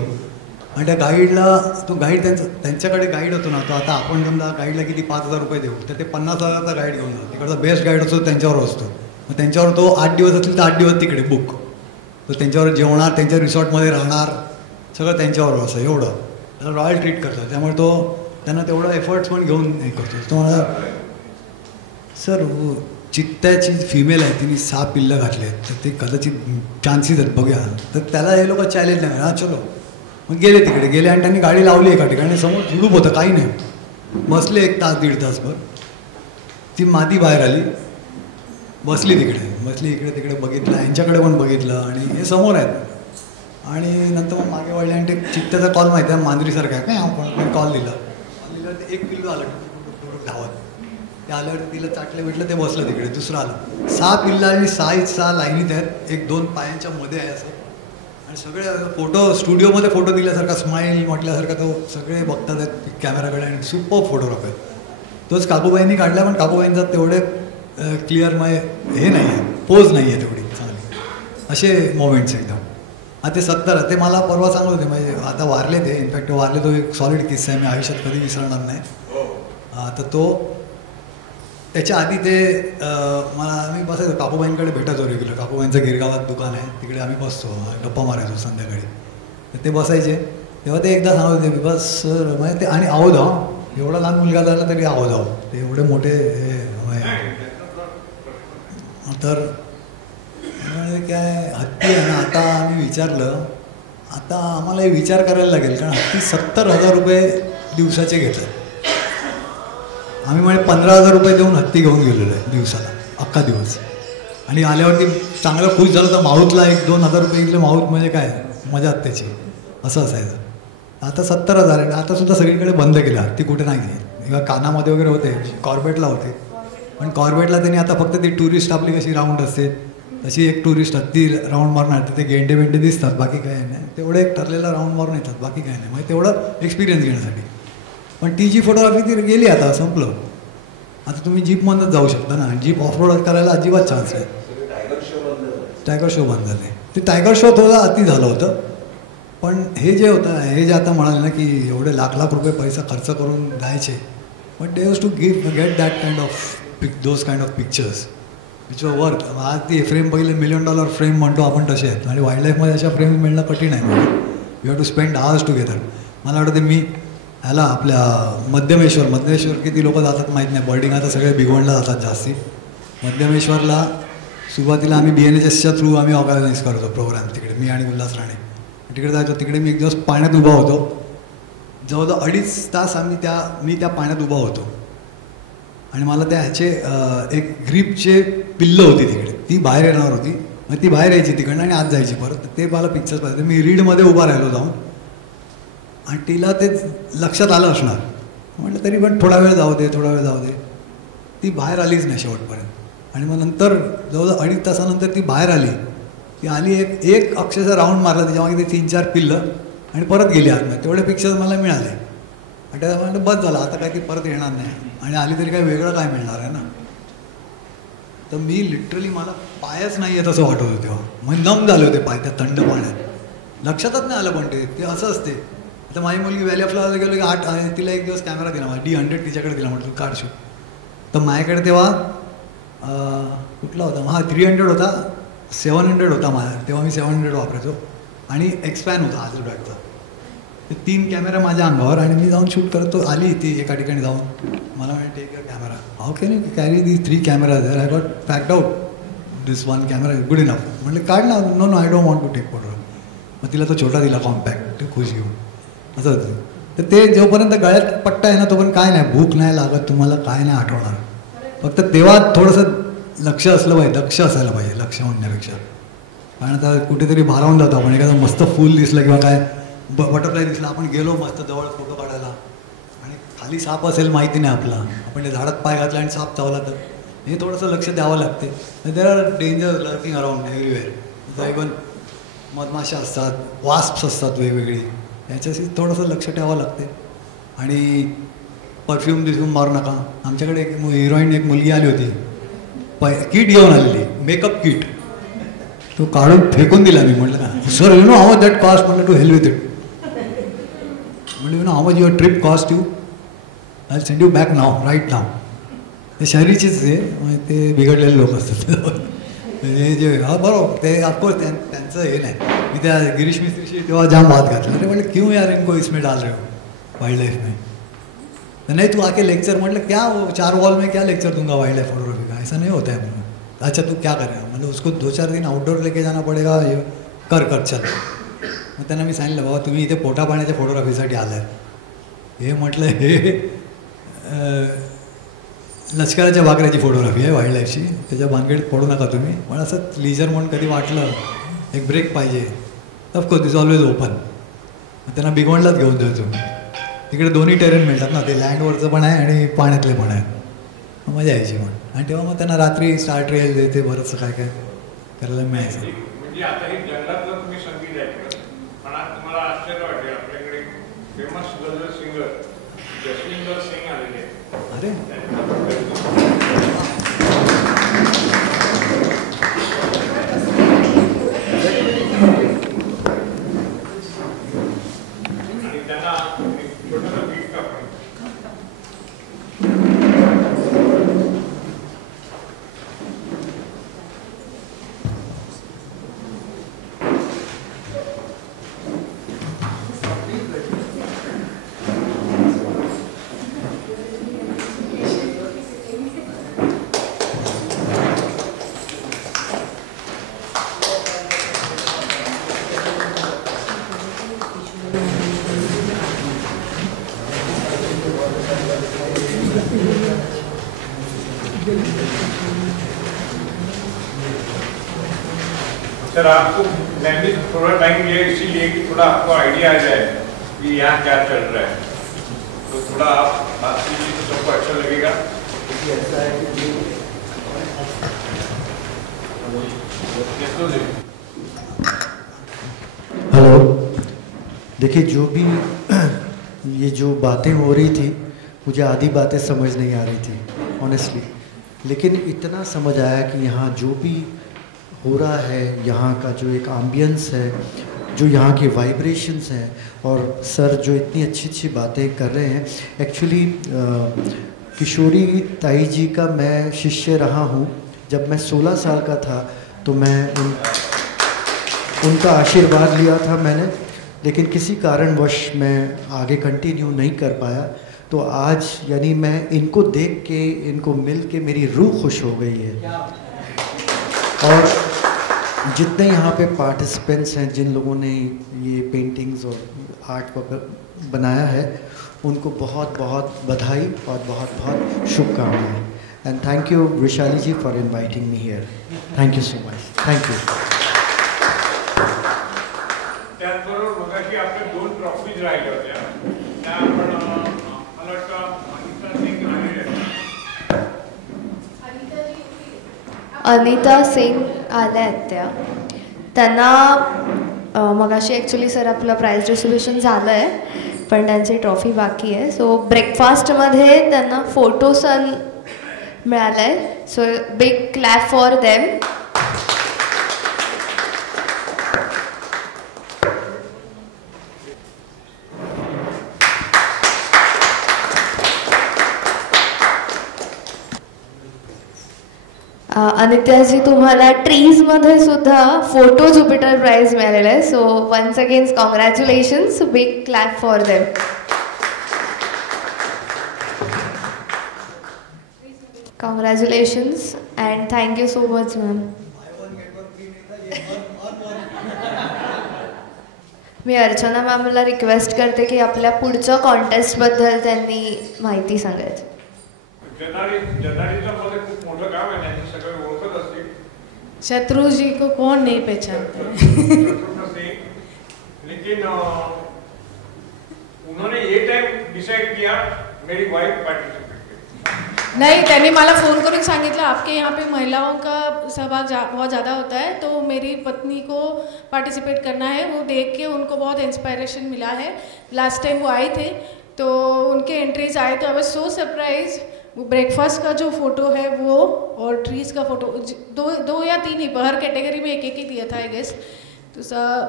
आणि त्या गाईडला, तो गाईड त्यांच्याकडे गाईड होतो ना, तो आता आपण समजा गाईडला किती 5,000 रुपये देऊ, तर ते 50,000चा गाईड घेऊन जातो. तिकडचा बेस्ट गाईड असतो त्यांच्यावर असतो. मग त्यांच्यावर तो 8 दिवस असतील तर 8 दिवस तिकडे बुक, तो त्यांच्यावर जेवणार, त्यांच्या रिसॉर्टमध्ये राहणार, सगळं त्यांच्यावर असं, एवढं त्याला रॉयल ट्रीट करतो. त्यामुळे तो त्यांना तेवढा एफर्ट्स पण घेऊन हे करतो. तो मला सर चित्त्याची फिमेल आहे, तिने 6 पिल्लं घातले आहेत, तर ते कदाचित चान्सेस आहेत बघूया. तर त्याला हे लोक चॅलेंज नाही, हां चलो. मग तिकडे गेले आणि त्यांनी गाडी लावली एका ठिकाणी, समोर झुडूप होतं, काही नाही. बसले 1 तास 1.5 तासभर. ती मादी बाहेर आली, बसली इकडे तिकडे बघितलं, यांच्याकडे पण बघितलं आणि हे समोर आहेत. आणि नंतर मग मागे वळले आणि ते चित्त्याचा कॉल माहिती आहे मांजरीसारखा आहे काय, आपण कॉल दिला ते 1 पिल्लू आलं धावत. ते आल्यावर तिला चाटलं भेटलं, ते बसलं तिकडे. दुसरं आलं, 6 पिल्लं आणि 6 लाईनीत आहेत, 1-2 पायांच्या मध्ये आहे असं. आणि सगळे फोटो स्टुडिओमध्ये फोटो दिल्यासारखा, स्माईल म्हटल्यासारखा तो सगळे बघतात आहेत कॅमेराकडे आणि सुपर फोटोग्राफ आहे. तोच काकूबाईंनी काढला, पण काकूबाईंचा तेवढे क्लिअर हे नाही आहे, पोज नाही आहे तेवढी चांगली, असे मोमेंट्स एकदम. आता ते 70 ते मला परवा सांगत होते, म्हणजे आता वारले ते, इनफॅक्ट वारले. तो एक सॉलिड किस्सा आहे, मी आयुष्यात कधी विसरणार नाही. तर तो त्याच्या आधी ते मला, आम्ही बसायचो काकूबाईंकडे, भेटायचो रेग्युलर. काकूबाईंचं गिरगावात दुकान आहे, तिकडे आम्ही बसतो, गप्पा मारायचो संध्याकाळी. तर ते बसायचे तेव्हा ते एकदा सांगत होते, बस सर म्हणजे ते, आणि आहो धाव, एवढा लहान मुलगा झाला तरी आहो धाव, ते एवढे मोठे तर काय हत्ती आहे ना. आता आम्ही विचारलं, आता आम्हाला हे विचार करायला लागेल, कारण हत्ती 70,000 रुपये दिवसाचे घेतात. आम्ही म्हणजे 15,000 रुपये देऊन हत्ती घेऊन गेलेलो आहे दिवसाला, अख्खा दिवस. आणि आल्यावरती चांगलं खुश झालं तर माऊतला 1-2 हजार रुपये घेतले. माऊत म्हणजे काय मजा त्याची, असं असायचं. आता 70,000 आहे. आता सुद्धा सगळीकडे बंद केलं, हत्ती कुठे नाही घेत. किंवा कानामध्ये वगैरे होते, कॉर्बेटला होते, पण कॉर्बेटला त्यांनी आता फक्त ती टुरिस्ट आपली कशी राऊंड असते तशी एक टुरिस्ट हत्ती राऊंड मारणार, तर ते गेंडे दिसतात, बाकी काही नाही. तेवढं एक ठरलेला राऊंड मारून येतात, बाकी काही नाही. म्हणजे तेवढं एक्सपिरियन्स घेण्यासाठी. पण ती जी फोटोग्राफी ती गेली, आता संपलं. आता तुम्ही जीपमधूनच जाऊ शकता ना, जीप ऑफ रोड करायला अजिबात चान्स आहे. टायगर शो बंद झाले. ते टायगर शो थोडं अति झालं होतं. पण हे जे होतं, हे जे आता म्हणाले ना की एवढे लाख रुपये पैसा खर्च करून जायचे, but they use to get that kind of those kind of pictures which were work. आज ती फ्रेम पहिले $1 मिलियन फ्रेम म्हणतो आपण, तसे आहेत. आणि वाईल्ड लाईफमध्ये अशा फ्रेम मिळणं कठीण आहे. You have to spend hours together. मला वाटतं मी ह्याला आपल्या मध्यमेश्वर किती लोक जातात माहीत नाही. बर्डिंग आता सगळे भिगवणला जातात जास्ती. मध्यमेश्वरला सुरुवातीला आम्ही BNHSच्या थ्रू आम्ही ऑर्गनाईज करतो प्रोग्राम तिकडे, मी आणि उल्हास राणे तिकडे जायचो. तिकडे मी एक दिवस पाण्यात उभा होतो, जवळजवळ 2.5 तास मी त्या पाण्यात उभा होतो. आणि मला त्या ह्याचे एक ग्रीपचे पिल्लं होती तिकडे, ती बाहेर येणार होती. मग ती बाहेर यायची तिकडनं आणि आत जायची परत. ते मला पिक्चर्स पाहिजे. मी रीडमध्ये उभा राहिलो जाऊन, आणि तिला ते लक्षात आलं असणार. म्हटलं तरी पण थोडा वेळ जाऊ दे. ती बाहेर आलीच नाही शेवटपर्यंत. आणि मग नंतर जवळजवळ 2.5 तासानंतर ती बाहेर आली. ती आली, एक अक्षरशः राऊंड मारला, त्याच्यामागे ते 3-4 पिल्लं, आणि परत गेली आतमध्ये. तेवढे पिक्चर्स मला मिळाले. आणि त्याला म्हटलं बस झालं, आता काय ती परत येणार नाही. आणि आली तरी काय वेगळं काय मिळणार आहे ना. तर मी लिटरली, मला पायच नाही येत असं वाटत होतं तेव्हा. म्हणजे नम झाले होते पाय त्या थंड पाण्यात. लक्षातच नाही आलं. पण ते असं असते. आता माझी मुलगी व्हॅली ऑफ फ्लॉवरला गेलो की 8 तिला एक दिवस कॅमेरा दिला, मला D100 तिच्याकडे दिला, म्हटलं काढ शूट. तर माझ्याकडे तेव्हा कुठला होता, 300 होता, 700 होता माझ्या. तेव्हा मी 700 वापरायचो. आणि एक्सपॅन होता हाजरबॅगचा. ते 3 कॅमेरा माझ्या अंगावर, आणि मी जाऊन शूट करतो. आली ती एका ठिकाणी जाऊन, मला म्हणजे take your camera. How can you carry the 3 camera there? I got packed out. This 1 camera is good enough. म्हटलं काढ ना. No I don't want to take photo. मग तिला तो छोटा दिला कॉम्पॅक्ट, ते खुश घेऊन. असं होतं. तर ते जोपर्यंत गळ्यात पट्टा आहे ना, तोपर्यंत काय नाही, भूक नाही लागत तुम्हाला, काय नाही आठवणार. फक्त तेव्हा थोडंसं लक्ष असलं पाहिजे, दक्ष असायला पाहिजे, लक्ष म्हणण्यापेक्षा. कारण आता कुठेतरी भारावून जातो आपण. एखादं मस्त फूल दिसलं किंवा काय बटरफ्लाय दिसला, आपण गेलो मस्त जवळ फोटो काढायला, आणि खाली साप असेल माहिती नाही आपला, आपण ते झाडात पाय घातला आणि साप चावला, तर हे थोडंसं लक्ष द्यावं लागते. There are danger lurking around everywhere. Even मधमाशा असतात, वास्प्स असतात वेगवेगळी, याच्याशी थोडंसं लक्ष ठेवावं लागते. आणि परफ्यूम मारू नका. आमच्याकडे एक हिरोईन, एक मुलगी आली होती, किट घेऊन आलेली, मेकअप किट. तो काढून फेकून दिला. मी म्हटलं ना sir you know how much that cost. म्हटलं टू हेल्प विथ इट. म्हटलं you know how much your trip cost you. I send you back now right now. ते शहरीचेच आहे, ते बिघडलेले लोक असतात. हे जे हा बरोबर ते ऑफकोर्स त्यांचं हे नाही. मी त्या गिरीश मिस्त्रीशी तेव्हा जाम बात घातला. अरे म्हटलं क्यों यार इनको इसमें डाल रहे हो वाइल्ड लाइफ में. नहीं तू आके लेक्चर. मतलब क्या वो 4 वॉल में क्या लेक्चर दूंगा वाइल्ड लाइफ फोटोग्राफी का, ऐसा नहीं होता है. अच्छा तू क्या करेगा. मतलब उसको 2-4 दिन आउटडोर लेके जाना पडेगा. कर चल. मग त्यांना मी सांगितलं बाबा तुम्ही इथे पोटा पाण्याच्या फोटोग्राफीसाठी आलाय. हे म्हटलं हे लष्कराच्या भाकऱ्याची फोटोग्राफी आहे वाईल्ड लाईफची. त्याच्या भानगडीत पडू नका तुम्ही. पण असंच लिजर म्हणून कधी वाटलं एक ब्रेक पाहिजे ऑफकोर्स इज ऑलवेज ओपन. त्यांना बिगवंडलाच घेऊन जायचो. तिकडे दोन्ही टेरेन मिळतात ना, ते लँडवरचं पण आहे आणि पाण्यातले पण आहे. मजा यायची पण. आणि तेव्हा मग त्यांना रात्री स्टार ट्रेल देते बरंचसं काय काय करायला मिळायचं. म्हणजे आता हे जंगलातलं तुम्ही संगीत ऐकलं, पण आज तुम्हाला आश्चर्य वाटेल आपल्याकडे फेमस गझल सिंगर जसविंदर सिंग आलेले. अरे आणि त्यांना छोटंसं गीत आपण सर आपको मैंने थोड़ा टाइम लिया इसीलिए कि थोड़ा आपको आइडिया आ जाए कि यहाँ क्या चल रहा है. तो थोड़ा आप बात कीजिए तो सबको अच्छा लगेगा. ऐसा है कि हेलो. देखिए जो भी ये जो बातें हो रही थी मुझे आधी बातें समझ नहीं आ रही थी ऑनेस्टली, लेकिन इतना समझ आया कि यहाँ जो भी हो रहा है, यहाँ का जो एक एम्बियंस है, जो यहाँ के वाइब्रेशंस हैं, और सर जो इतनी अच्छी अच्छी बातें कर रहे हैं. एक्चुअली किशोरी ताई जी का मैं शिष्य रहा हूँ. जब मैं 16 साल का था तो मैं उनका आशीर्वाद लिया था मैंने, लेकिन किसी कारणवश मैं आगे कंटिन्यू नहीं कर पाया. तो आज यानी मैं इनको देख के, इनको मिल के मेरी रूह खुश हो गई है. और जितने यहाँ पे पार्टिसिपेंट्स हैं, जिन लोगों ने ये पेंटिंग्स और आर्ट वर्क बनाया है, उनको बहुत बहुत बधाई और बहुत बहुत शुभकामनाएं. And thank you Vaishali ji for inviting me here. Thank you so much. Thank you. त्याचबरोबर मगाशी आपल्या 2 ट्रॉफीज राहिल्या होत्या. त्या आपण मला वाटतं अनिता सिंग आलेल्या. अनिता सिंग आल्या आहेत त्यांना मगाशी ॲक्च्युली सर आपलं प्राईज डिस्ट्रीब्युशन झालं आहे, पण त्यांची ट्रॉफी बाकी आहे. सो ब्रेकफास्टमध्ये त्यांना फोटो सन मिळालं आहे. So big clap for them. अनित्याजी तुम्हाला ट्रीजमध्ये सुद्धा फोटो ज्युपिटर प्राइज मिळालेला आहे. So once again congratulations. Big clap for them. Congratulations and thank you so much ma'am. मी अर्चना मॅमला रिक्वेस्ट करते की आपल्या पुढच्या कॉन्टेस्टबद्दल त्यांनी माहिती सांगायची. जनारीचं मध्ये खूप मोठं काम आहे. त्यांनी सगळे ओळखत असतील. शत्रु जी को कौन नहीं पहचानता है. लेकिन उन्होंने ये टाइम डिसाइड किया मेरी वाइफ पार्टिसिपेट. नहीं, त्यांनी मला फ़ोन करून सांगितलं आपके यहाँ पे महिलाओं का सहभाग बहुत ज़्यादा होता है, तो मेरी पत्नी को पार्टिसिपेट करना है. वो देख के उनको बहुत इंस्पायरेशन मिला है. लास्ट टाइम वो आए थे तो उनके एंट्रीज आए तो आई वाज सो सरप्राइज. वो ब्रेकफास्ट का जो फ़ोटो है वो और ट्रीज़ का फ़ोटो, दो या तीन ही, हर कैटेगरी में एक एक ही दिया था आई गेस, तो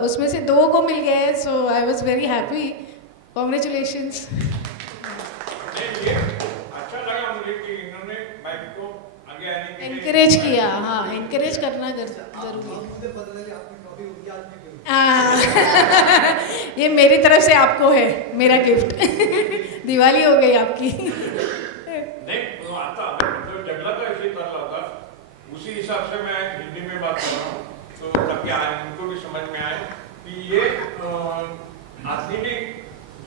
उसमें से 2 को मिल गया है, so I was very happy, congratulations. अच्छा लगा मुझे कि इन्होंने बाइक को आगे आने के लिए एनकरेज किया, हाँ एनकरेज करना जरूरी है। ये मेरी तरफ से आपको है मेरा गिफ्ट। दिवाली हो गई आपकी। नहीं तो आता जो जंगला का विषय कर रहा था उसी हिसाब से मैं हिंदी में बात कर रहा हूँ, तो ताकि इनको भी समझ में आए कि ये आदमी ने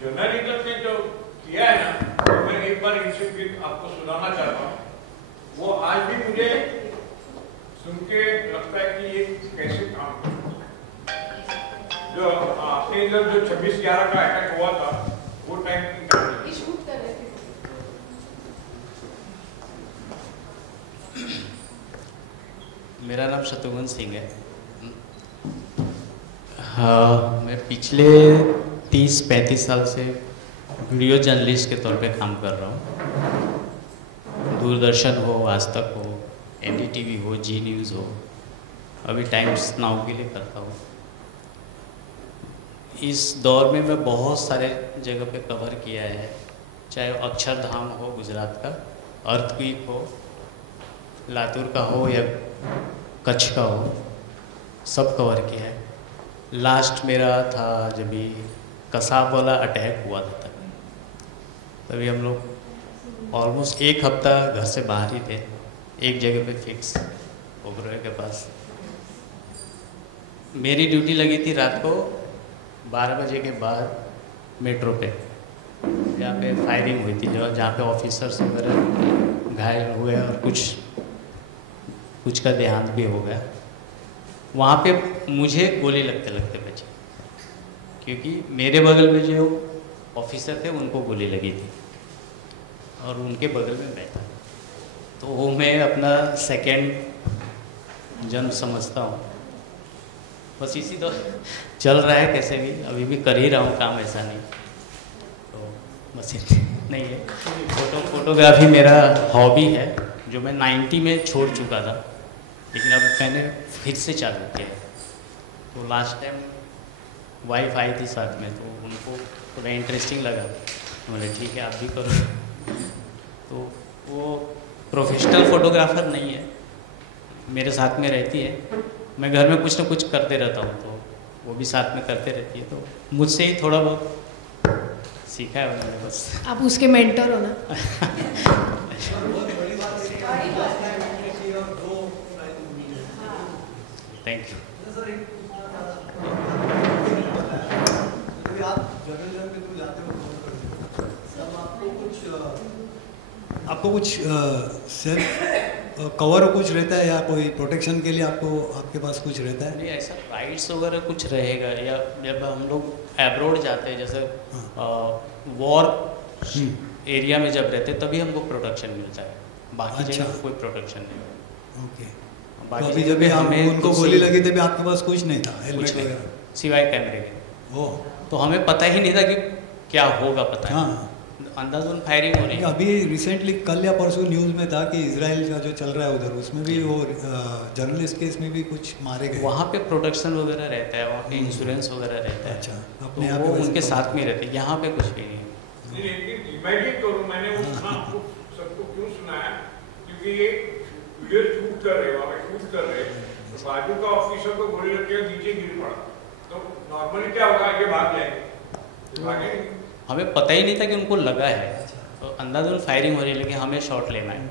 जर्नलिज्म ने जो किया है ना, तो मैं एक बार इनसे फिर आपको सुनाना चाहता हूँ। वो आज भी मुझे सुन के लगता है कि ये कैसे काम जो आपके इधर जो 26/11 का अटैक हुआ था वो टाइम की शूट कर रहे थे। मेरा नाम शत्रुघ्न सिंह है। हाँ, मैं पिछले 30-35 साल से वीडियो जर्नलिस्ट के तौर पे काम कर रहा हूँ। दूरदर्शन हो, आज तक हो, NDTV हो, जी न्यूज़ हो, अभी टाइम्स नाउ के लिए करता हूँ। इस दौर में मैं बहुत सारे जगह पे कवर किया है, चाहे अक्षरधाम हो गुजरात का, अर्थक्वेक हो, लातूर का हो या कच्छ का हो, सब कवर किया है। लास्ट मेरा था जब भी कसाब वाला अटैक हुआ था, तभी हम लोग ऑलमोस्ट 1 हफ्ता घर से बाहर ही थे, एक जगह पे फिक्स ओबरॉय के पास। मेरी ड्यूटी लगी थी रात को 12 बजे के बाद मेट्रो पे, जहाँ पे फायरिंग हुई थी, जहाँ पे ऑफिसर्स वगैरह घायल हुए और कुछ का देहांत भी हो गया। वहाँ पे मुझे गोली लगते लगते बची, क्योंकि मेरे बगल में जो ऑफिसर थे उनको गोली लगी थी और उनके बगल में मैं था। तो वो मैं अपना सेकेंड जन्म समझता हूँ। बस इसी तो चल रहा है, कैसे भी अभी भी कर ही रहा हूँ काम, ऐसा नहीं। तो बस नहीं है। फोटोग्राफी मेरा हॉबी है, जो मैं 90 में छोड़ चुका था, लेकिन अब मैंने फिर से चालू किया। तो लास्ट टाइम वाइफ आई थी साथ में, तो उनको थोड़ा इंटरेस्टिंग लगा, बोले ठीक है आप भी करो। तो वो प्रोफेशनल फोटोग्राफर नहीं है, मेरे साथ में रहती है, मैं घर में कुछ ना कुछ करते रहता हूँ, तो वो भी साथ में करते रहती है। तो मुझसे ही थोड़ा बहुत सीखा है उन्होंने बस। आप उसके मेंटर हो ना। Thank you. आपको कुछ सेल्फ कवर कुछ रहता है या कोई प्रोटेक्शन के लिए आपके पास कुछ रहता है? नहीं, ऐसा राइट्स वगैरह कुछ रहेगा, या जब हम लोग एब्रोड जाते हैं, जैसे वॉर एरिया में जब रहते हैं तभी हमको प्रोटेक्शन मिलता है, बाकी जगह कोई प्रोटेक्शन नहीं। ओके। बाकी तो अभी जब भी हमें उनको गोली लगी तभी आपके पास कुछ नहीं था, हेलमेट वगैरह सिवाय कैमरे के। ओह, तो हमें पता ही नहीं था कि क्या होगा, पता है। हाँ, अंदाज़न फायरिंग हो रही है। अभी रिसेंटली कल या परसों न्यूज़ में था कि इजराइल का जो चल रहा है उधर, उसमें भी वो जर्नलिस्ट केस में भी कुछ मारे गए। वहाँ पे प्रोटेक्शन वगैरह रहता है, वहाँ पे इंश्योरेंस वगैरह रहता है। अच्छा, तो वो उनके साथ में रहते हैं, यहाँ पे कुछ भी नहीं है। लेकिन इमेजिन करो, मैंने वो आपको सबको क्यों सुनाया, क्योंकि ये वीडियो शूट कर रहे, वहाँ पे शूट कर रहे, तो बाजू का ऑफिसर को गोली लग के नीचे गिर पड़ा, तो नॉर्मली क्या होगा, आगे भाग जाएंगे, भागे। हमें पता ही नहीं था कि उनको लगा है, तो अंदाज़न फायरिंग हो रही है, लेकिन हमें शॉट लेना है।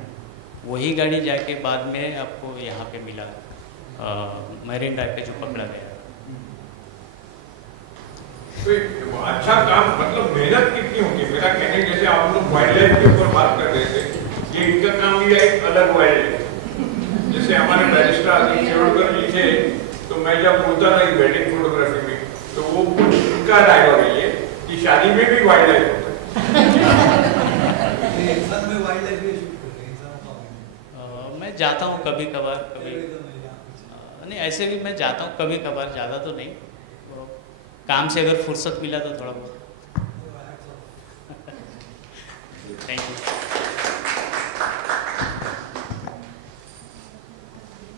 वही गाड़ी जाके बाद में आपको यहाँ पे मिला, मरीन ड्राइव पे जो पकड़ा गया। तो अच्छा काम, मतलब मेहनत कितनी होती है। मेरा कहने जैसे आप लोग वाइल्ड लाइफ के ऊपर बात कर रहे थे, ये इनका काम भी एक अलग वाइल्ड लाइफ। जैसे हमारे बैरिस्टर अजीत शेवड़कर जी थे, तो मैं जब बोलता था वेडिंग फोटोग्राफी में, तो वो उनका डायलॉग है ये कि शादी में भी वाइल्ड लाइफ होता है। मैं जाता हूँ कभी कभार, कभी नहीं, ऐसे भी मैं जाता हूँ कभी कभार, ज़्यादा तो नहीं। काम से अगर फुर्सत मिला तो थोड़ा बहुत। Thank you.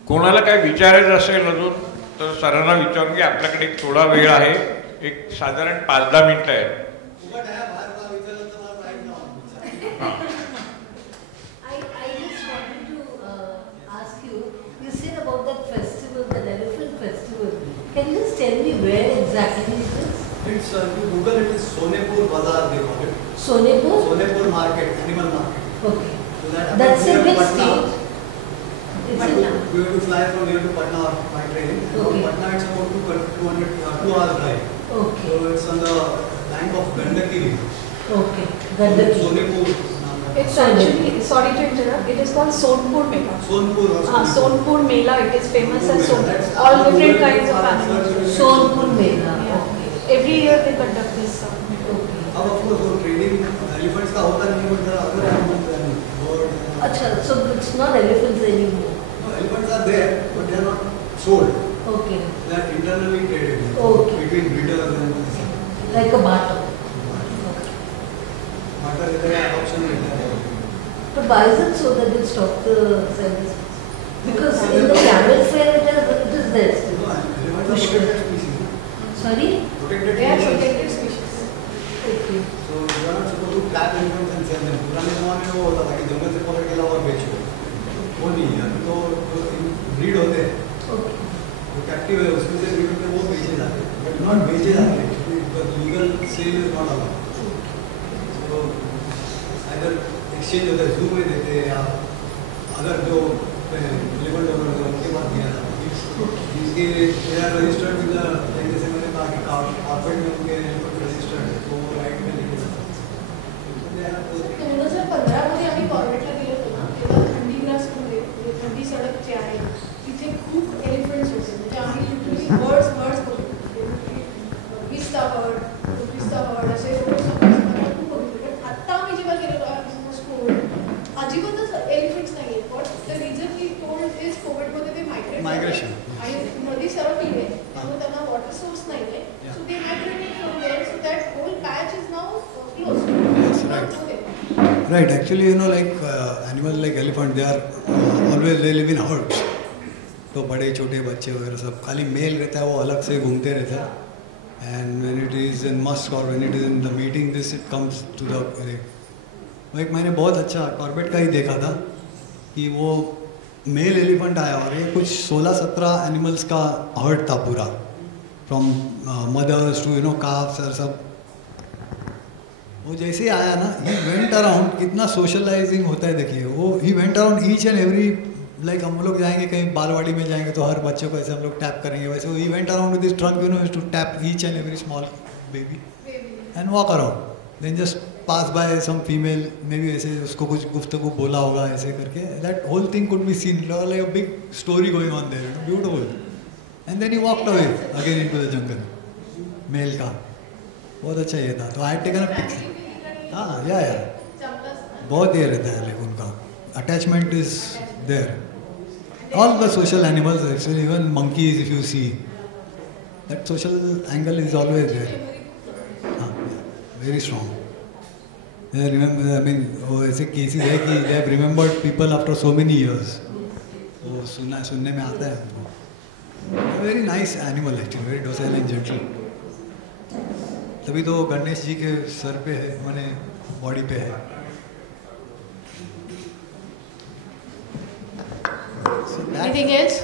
कोणाला काय विचारायचं असेल अजून तर सरांना विचारून की आपल्याकडे एक थोडा वेळ आहे, एक साधारण 5-10 मिनिटं आहेत. Can you just tell me where exactly it is? It's if you Google it is Sonepur Bazaar they call it. Sonepur? Sonepur market, animal market. Okay. So that That's in which Patna. state? It's in You have to fly from here to Patna by train. From Patna it's about 2 hours drive. Okay. So it's on the bank of Gandaki River. Okay. Gandaki. Sonepur. It's actually, sorry to interrupt, it is called Sonpur Mela. Sonpur or Sonpur Mela, it is famous as Sonpur. All different kinds of animals. Sonpur Mela. Yeah. Every year they conduct this. Okay. अब of course वो trading elephants का होता नहीं है, but other animals and birds. अच्छा, so it's not elephants anymore. No, elephants are there, but they are not sold. Okay. They are internally traded. Okay. Between breeders and. Like a barter. Barter is an option. But why is it so that they stop the service? Because in the camel fair it is there still. No, elephants are protected species. Sorry? Protected They are species. protected species. Okay. So you are not supposed to trap elephants and sell them. पुराने ज़माने में वो होता था कि जंगल से पकड़ के लाओ और बेचो. वो नहीं है. अभी तो ब्रीड होते हैं. Okay. वो कैप्टिव है, उसमें से ब्रीड होते हैं, वो बेचे जाते हैं. But not बेचे जाते हैं. Because legal sale is not allowed. So either exchange होता है, zoo में देते हैं या अगर जो एलिफेंट ओनर है उनके पास दिया जाता है. जिसके they are registered with the, जैसे मैंने कहा कि कॉर्पोरेट में उनके एलिफेंट रजिस्टर्ड है, तो वो राइट में लेके जाता है. 2015 मध्ये आम्ही कॉर्बेटला गेलो होतो ना, तेव्हा थंडी ग्रासमध्ये थंडी सडक जे आहे तिथे खूप एलिफंट्स होते. म्हणजे आम्ही लिटरली बर्ड्स बघतो. विस्ता बर्ड असे खूप बघितले. पण आत्ता आम्ही जेव्हा गेलेलो अजिबातच एलिफंट्स नाही आहेत. But the reason me told is कोविडमध्ये ते मायग्रेशन आणि नदी सरकली आहे, त्यामुळे त्यांना वॉटर सोर्स नाही आहे. So they migrated from there, so that whole patch is now close. Right, actually, like animals like elephant, they are always they live in herds. तो बड़े छोटे बच्चे वगैरह सब खाली मेल रहता है, वो अलग से घूमते रहता है. And when it is in musk or when it is in the meeting, this it comes to the. एक मैंने बहुत अच्छा कॉर्बेट का ही देखा था कि वो मेल एलिफेंट आया और ये कुछ 16-17 एनिमल्स का हर्ट था पूरा, फ्रॉम मदर्स टू काफ्स और सब. वो जैसे ही आया ना, ही वेंट अराउंड, कितना सोशलाइजिंग होता है देखिए. वो he went around each and every, like हम लोग जाएंगे कहीं बालवाड़ी में जाएंगे तो हर बच्चों को ऐसे हम लोग टैप करेंगे, वैसे ही went around with this trunk to tap each and every small baby and walk around. Then just pass by some female, maybe ऐसे उसको कुछ गुफ्तगू बोला होगा ऐसे करके. That whole thing could be seen like a big story going on there, beautiful. And then he walked away again into the jungle. Male का बहुत अच्छा ये था. तो I had taken a picture. हाँ या बहुत ये रहता है, लाइक उनका attachment is there. All the social animals actually, even monkeys if you see, that social angle is always there. हाँ, very strong. They remember, I mean, वो ऐसे केसेस है कि they have remembered people after so many years. वो सुनने में आता है उनको. Very nice animal actually, very docile and gentle. तभी तो गणेश जी के सर पे है, मैंने बॉडी पे है. Anything else?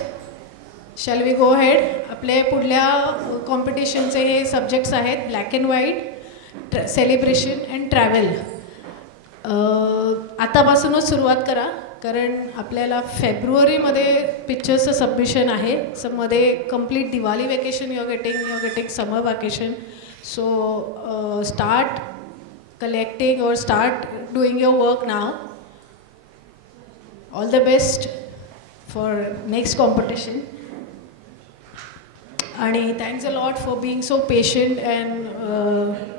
Shall we go head? आपले पुढल्या कॉम्पिटिशनचे हे सब्जेक्ट्स आहेत black and white, celebration and travel. आतापासूनच सुरुवात करा, कारण आपल्याला फेब्रुवारीमध्ये पिक्चर्सचं सबमिशन आहे. मध्ये complete Diwali vacation you are getting summer vacation. So start collecting or start doing your work now. All the best for next competition. And thanks a lot for being so patient and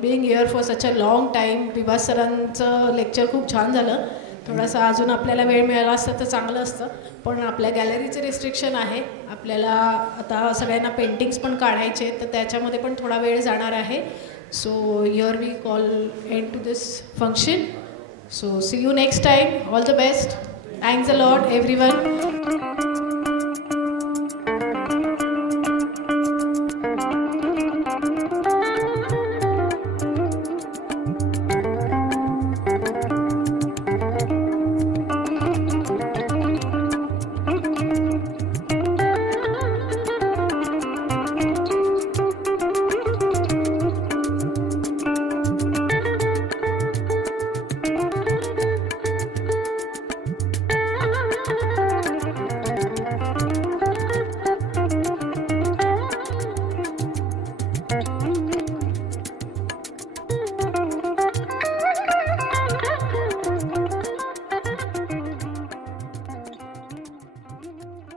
being here for such a long time. Vibhas सरांचं lecture खूप छान झालं. थोडासा अजून आपल्याला वेळ मिळाला असतं तर चांगलं असतं, पण आपल्या गॅलरीचं रिस्ट्रिक्शन आहे. आपल्याला आता सगळ्यांना पेंटिंग्स पण काढायचे, तर त्याच्यामध्ये पण थोडा वेळ जाणार आहे. So here we call end to this function. So see you next time. All the best. Thanks a lot everyone.